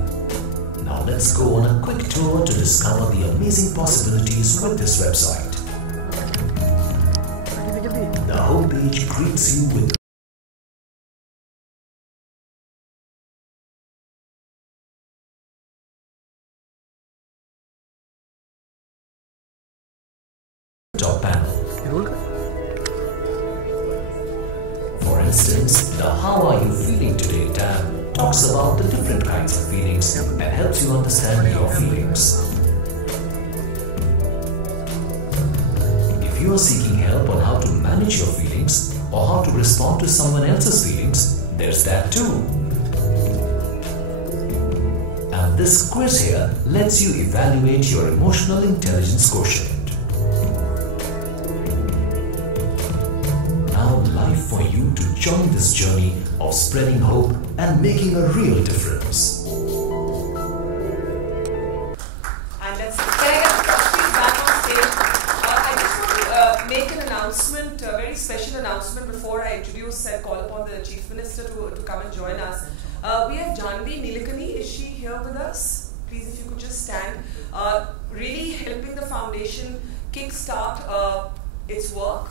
Now let's go on a quick tour to discover the amazing possibilities with this website. The homepage greets you with top panel. For instance, the How Are You Feeling Today tab talks about the different kinds of feelings and helps you understand your feelings. If you are seeking help on how to manage your feelings or how to respond to someone else's feelings, there's that too. And this quiz here lets you evaluate your emotional intelligence quotient. Now life for you to join this journey of spreading hope and making a real difference. A very special announcement before I introduce and call upon the Chief Minister to come and join us. We have Janvi Nilekani. Is she here with us? Please, if you could just stand. Really helping the foundation kickstart its work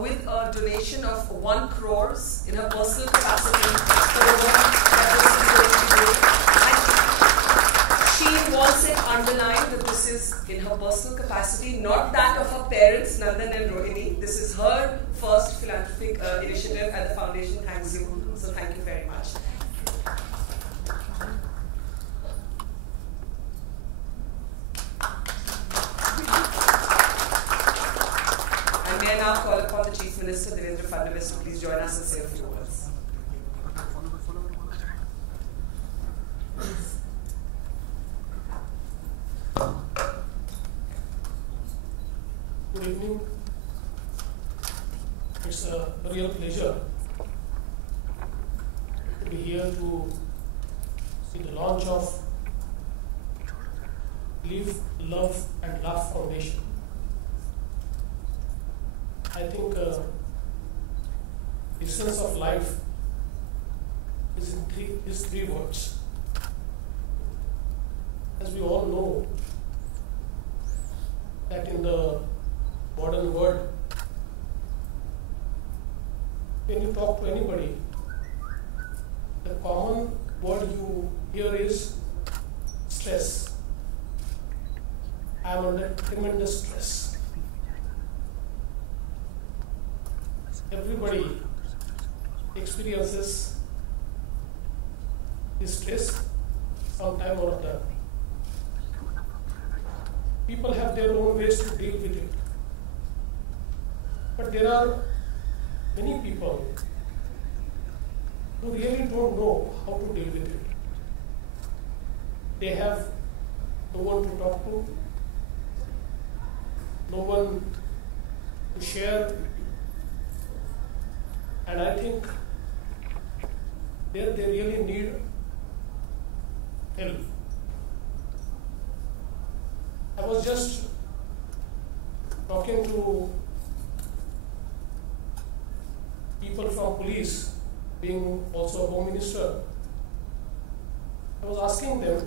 with a donation of 1 crore in her personal capacity for the work that this is going to do. She wants it underlined that this is in her personal capacity, not that of her parents, Nandan and Rohini. This is her first philanthropic initiative and the foundation thanks you. So thank you very much. And may I now call upon the Chief Minister, Devendra Fadnavis, to please join us and say a few words. Good evening. It's a real pleasure to be here to see the launch of Live, Love and Laugh Foundation. I think the essence of life is in these three words. As we all know, that in the modern world, when you talk to anybody, the common word you hear is stress. I am under tremendous stress. Everybody experiences this stress sometime or other. People have their own ways to deal with it. But there are many people who really don't know how to deal with it. They have no one to talk to, no one to share, and I think they really need help. I was just talking to people from police, being also a home minister. I was asking them,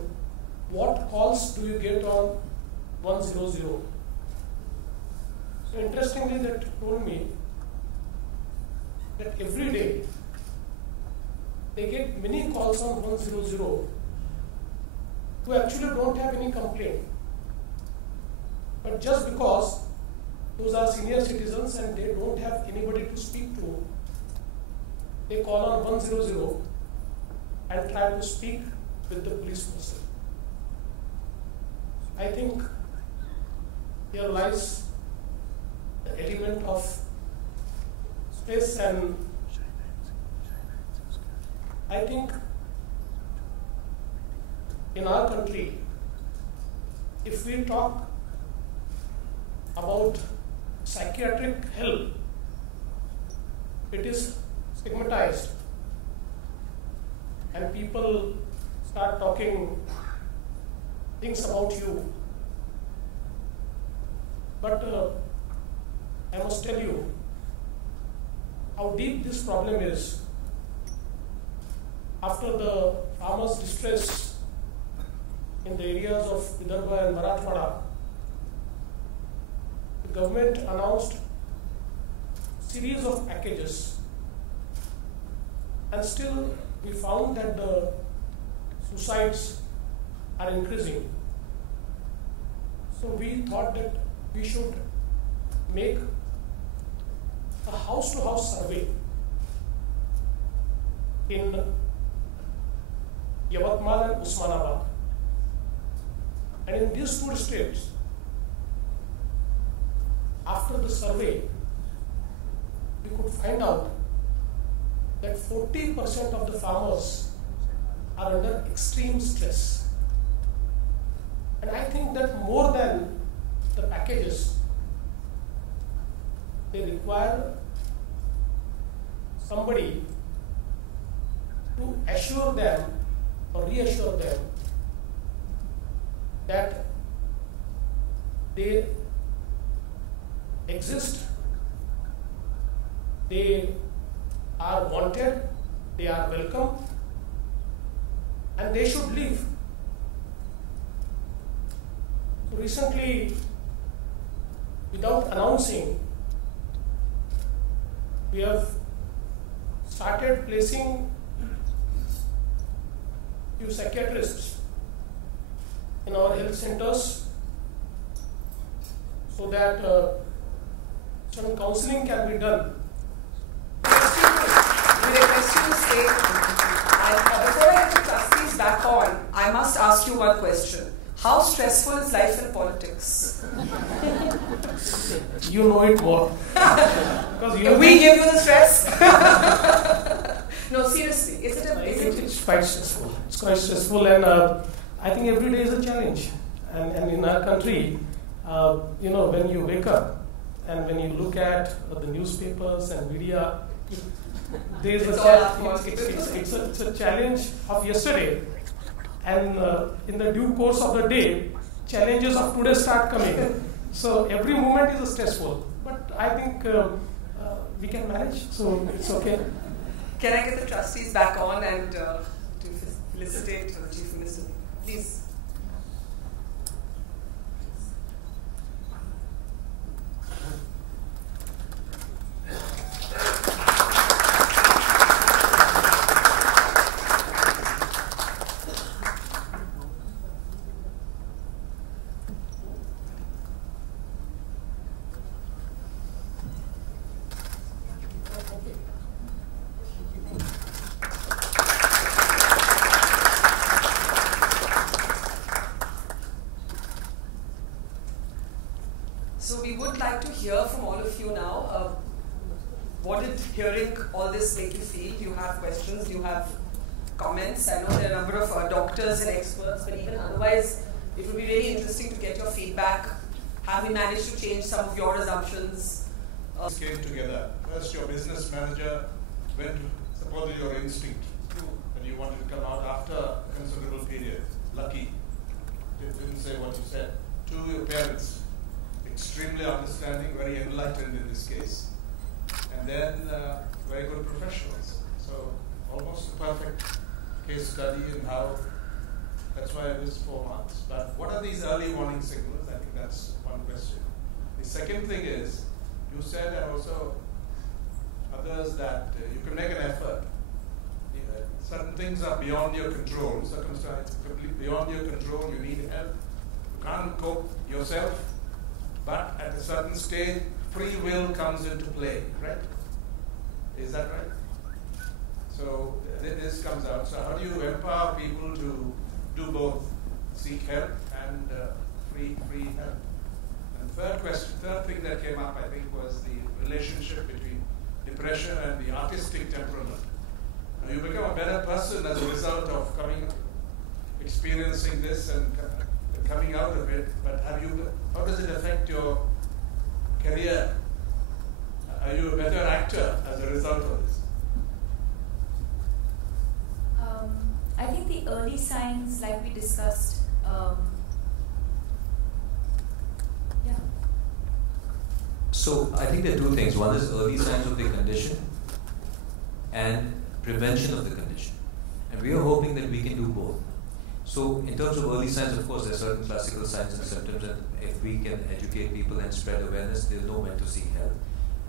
what calls do you get on 100? So interestingly, they told me that every day they get many calls on 100 who actually don't have any complaint. But just because those are senior citizens and they don't have anybody to speak to, they call on 100 and try to speak with the police person. I think here lies the element of stress, and I think in our country, if we talk about psychiatric help, it is stigmatized, and people start talking things about you. But I must tell you how deep this problem is. After the farmers' distress in the areas of Vidarbha and Marathwada, the government announced a series of packages, and still we found that the suicides are increasing. So we thought that we should make a house-to-house survey in Yavatmal and Usmanabad. And in these two states, after the survey, we could find out that 40% of the farmers are under extreme stress. And I think that more than the packages, they require somebody to assure them or reassure them that they exist, they are wanted, they are welcome, and they should live. So recently, without announcing, we have started placing few psychiatrists in our health centers so that some counseling can be done. We request you to stay. Before I get the trustees back on, I must ask you one question. How stressful is life in politics? You know it more. Can we give you the stress? No, seriously. It's quite stressful. It's quite stressful, and I think every day is a challenge. And in our country, when you wake up and when you look at the newspapers and media, there's it's a challenge of yesterday. And in the due course of the day, challenges of today start coming. So every moment is stressful. But I think we can manage, so it's okay. Can I get the trustees back on and to felicitate the Chief Minister? Please. So we would like to hear from all of you now. What did hearing all this make you feel? You have questions, you have comments. I know there are a number of doctors and experts, but even otherwise, it would be really interesting to get your feedback. Have we managed to change some of your assumptions? This came together. First, your business manager went supported your instinct, and you wanted to come out after a considerable period. Lucky. Didn't say what you said. Two, your parents. Extremely understanding, very enlightened in this case. And then very good professionals. So almost a perfect case study in how, that's why it is 4 months. But what are these early warning signals? I think that's one question. The second thing is, you said, and also others, that you can make an effort. Certain things are beyond your control, circumstances completely beyond your control, you need help. You can't cope yourself. But at a certain stage, free will comes into play, right? Is that right? So this comes out. So how do you empower people to do both, seek help and free help? And third thing that came up, I think, was the relationship between depression and the artistic temperament. Now, you become a better person as a result of experiencing experiencing this and coming out of it, but how does it affect your career? Are you a better actor as a result of this? I think the early signs, like we discussed, So I think there are two things. One is early signs of the condition and prevention of the condition. And we are hoping that we can do both. So in terms of early signs, of course, there are certain classical signs and symptoms, and if we can educate people and spread awareness, they'll know when to seek help.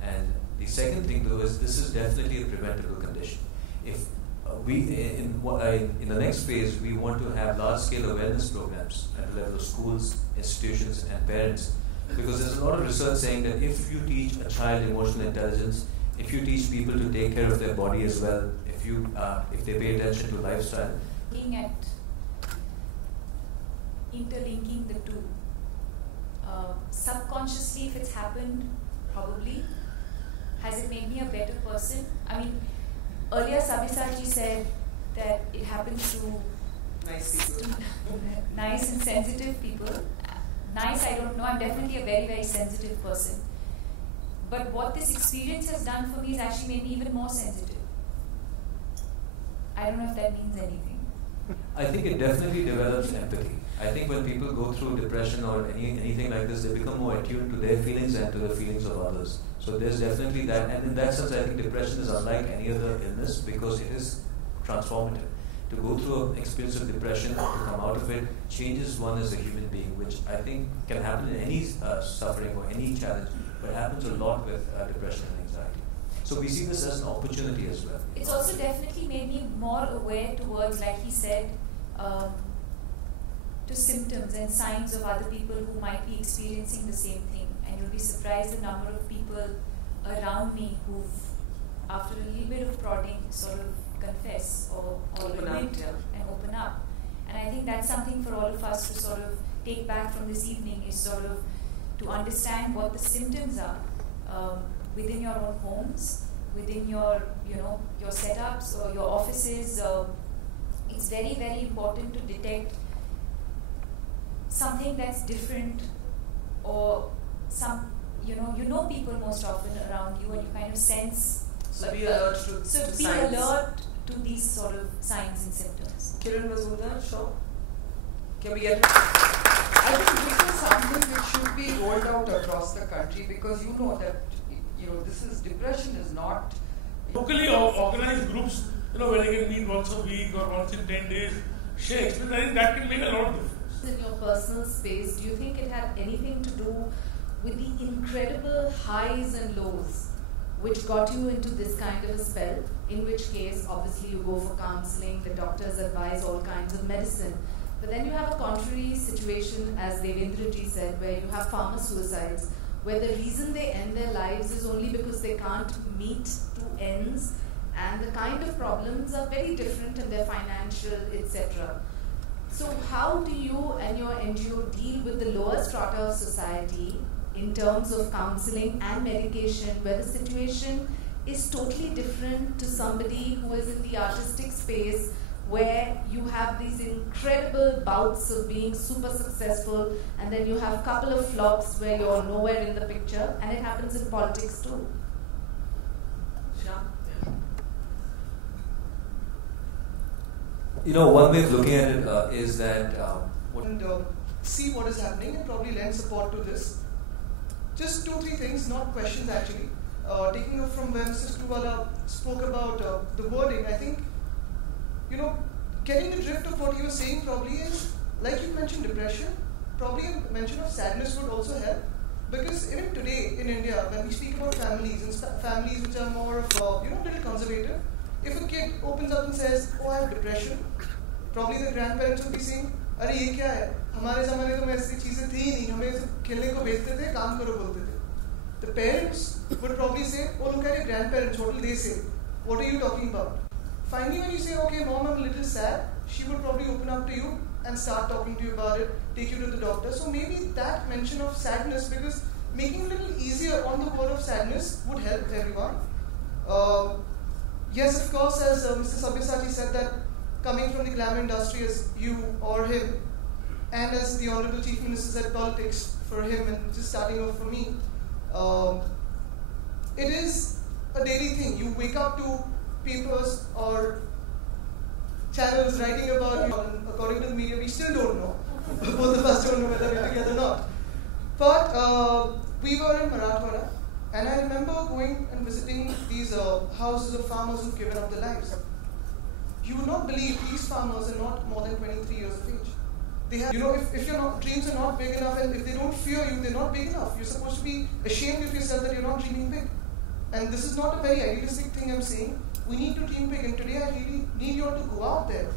And the second thing, though, is this is definitely a preventable condition. If in the next phase, we want to have large-scale awareness programs at the level of schools, institutions, and parents. Because there's a lot of research saying that if you teach a child emotional intelligence, if you teach people to take care of their body as well, if they pay attention to lifestyle. Looking at interlinking the two. Subconsciously, if it's happened, probably. Has it made me a better person? I mean, earlier Sabyasachi said that it happens to nice people. Nice and sensitive people. Nice, I don't know. I'm definitely a very, very sensitive person. But what this experience has done for me is actually made me even more sensitive. I don't know if that means anything. I think it definitely develops empathy. I think when people go through depression or anything like this, they become more attuned to their feelings and to the feelings of others. So there's definitely that. And in that sense, I think depression is unlike any other illness because it is transformative. To go through an experience of depression, to come out of it, changes one as a human being, which I think can happen in any suffering or any challenge, but happens a lot with depression and anxiety. So we see this as an opportunity as well. It's also definitely made me more aware towards, like he said, to symptoms and signs of other people who might be experiencing the same thing. And you'll be surprised the number of people around me who've, after a little bit of prodding, sort of confess or admit and open up. And I think that's something for all of us to sort of take back from this evening, is sort of to understand what the symptoms are within your own homes, within your your setups or your offices. It's very, very important to detect something that's different, or some people most often around you, and you kind of sense. So be alert to So be signs. alert to these sort of signs and symptoms. Kiran Mazumdar, sure. Can we get it? I think this is something which should be rolled out across the country, because you know that depression is not locally organized groups. Where they can meet once a week or once in 10 days, share experience. I think that can make a lot of difference. In your personal space, do you think it had anything to do with the incredible highs and lows which got you into this kind of a spell? In which case, obviously, you go for counseling, the doctors advise all kinds of medicine. But then you have a contrary situation, as Devendraji said, where you have farmer suicides, where the reason they end their lives is only because they can't meet two ends, and the kind of problems are very different, and they're financial, etc. So how do you and your NGO deal with the lower strata of society in terms of counseling and medication, where the situation is totally different to somebody who is in the artistic space, where you have these incredible bouts of being super successful, and then you have a couple of flops where you're nowhere in the picture, and it happens in politics too. One way of looking at it is that see what is happening and probably lend support to this. Just 2-3 things, not questions actually. Taking up from where Mr. Skruwala spoke about the wording, I think, getting the drift of what he was saying probably is, like you mentioned depression, probably a mention of sadness would also help. Because even today in India, when we speak about families, and families which are more of, little conservative, if a kid opens up and says, oh, I have depression, probably the grandparents will be saying, अरे ये क्या है? हमारे ज़माने तो में ऐसी चीजें थी ही नहीं, हमें खेलने को भेजते थे, काम करो बोलते थे. The parents would probably say, oh, look at your grandparents, what will they say? What are you talking about? Finally, when you say, okay, mom, I'm a little sad, she would probably open up to you and start talking to you about it, take you to the doctor. So maybe that mention of sadness, because making it a little easier on the word of sadness would help everyone. Yes, of course, as Mr. Sabyasachi said, that coming from the glamour industry as you or him, and as the Honorable Chief Minister said, politics for him and just starting off for me, it is a daily thing. You wake up to papers or channels writing about you, and according to the media, we still don't know. Both of us don't know whether we're together or not. But we were in Marathwada, and I remember going and visiting these houses of farmers who've given up their lives. You would not believe these farmers are not more than 23 years of age. They have, if your dreams are not big enough, and if they don't fear you, they're not big enough. You're supposed to be ashamed of yourself that you're not dreaming big. And this is not a very idealistic thing I'm saying. We need to dream big, and today I really need you all to go out there.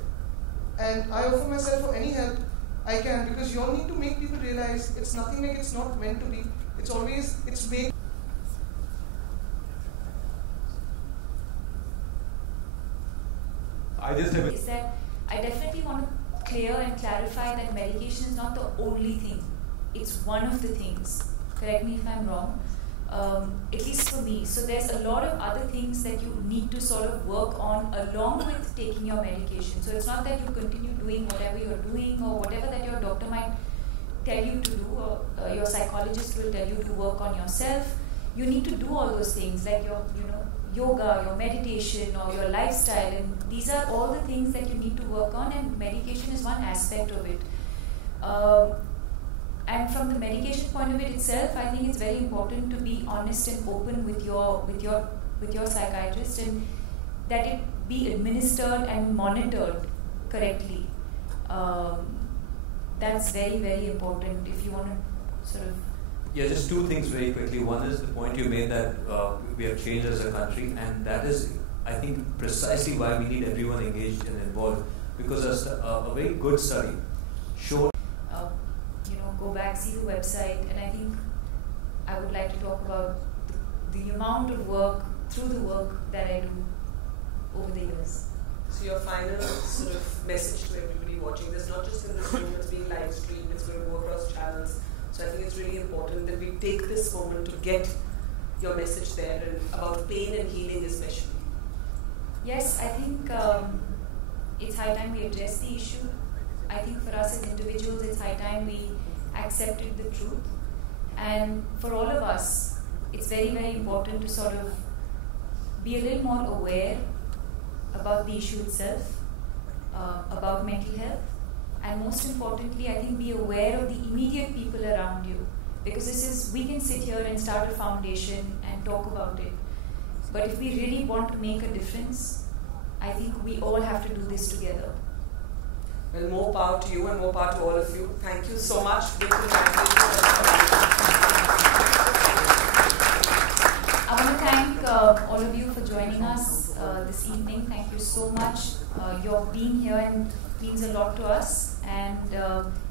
And I offer myself for any help I can, because you all need to make people realize it's nothing like it's not meant to be. It's always, it's made. Is that I definitely want to clear and clarify that medication is not the only thing. It's one of the things. Correct me if I'm wrong. At least for me. So there's a lot of other things that you need to sort of work on along with taking your medication. So it's not that you continue doing whatever you're doing or whatever that your doctor might tell you to do, or your psychologist will tell you to work on yourself. You need to do all those things like your, yoga, your meditation, or your lifestyle, and these are all the things that you need to work on, and medication is one aspect of it. And from the medication point of it itself, I think it's very important to be honest and open with your psychiatrist, and that it be administered and monitored correctly. That's very, very important if you want to sort of. Yeah, just two things very quickly. One is the point you made that we have changed as a country, and that is, I think, precisely why we need everyone engaged and involved, because a very good study showed. Go back, see the website, and I think I would like to talk about the amount of work, through the work that I do over the years. So your final sort of message to everybody watching, this not just in this room, it's being live streamed, it's going to go across channels. So I think it's really important that we take this moment to get your message there, and about pain and healing especially. Yes, I think it's high time we address the issue. I think for us as individuals, it's high time we accepted the truth. And for all of us, it's very, very important to sort of be a little more aware about the issue itself, about mental health. And most importantly, I think be aware of the immediate people around you. Because we can sit here and start a foundation and talk about it. But if we really want to make a difference, I think we all have to do this together. Well, more power to you and more power to all of you. Thank you so much. I want to thank all of you for joining us this evening. Thank you so much. Your being here and means a lot to us, and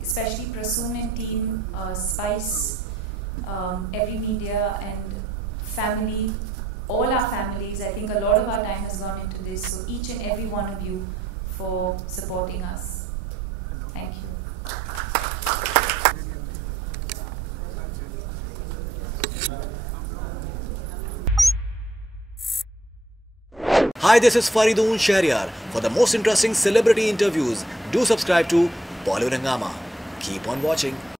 especially Prasoon and team, Spice, every media and family, all our families. I think a lot of our time has gone into this. So each and every one of you for supporting us. Thank you. Hi, this is Faridoon Shahryar. For the most interesting celebrity interviews, do subscribe to BollywoodHungama. Keep on watching.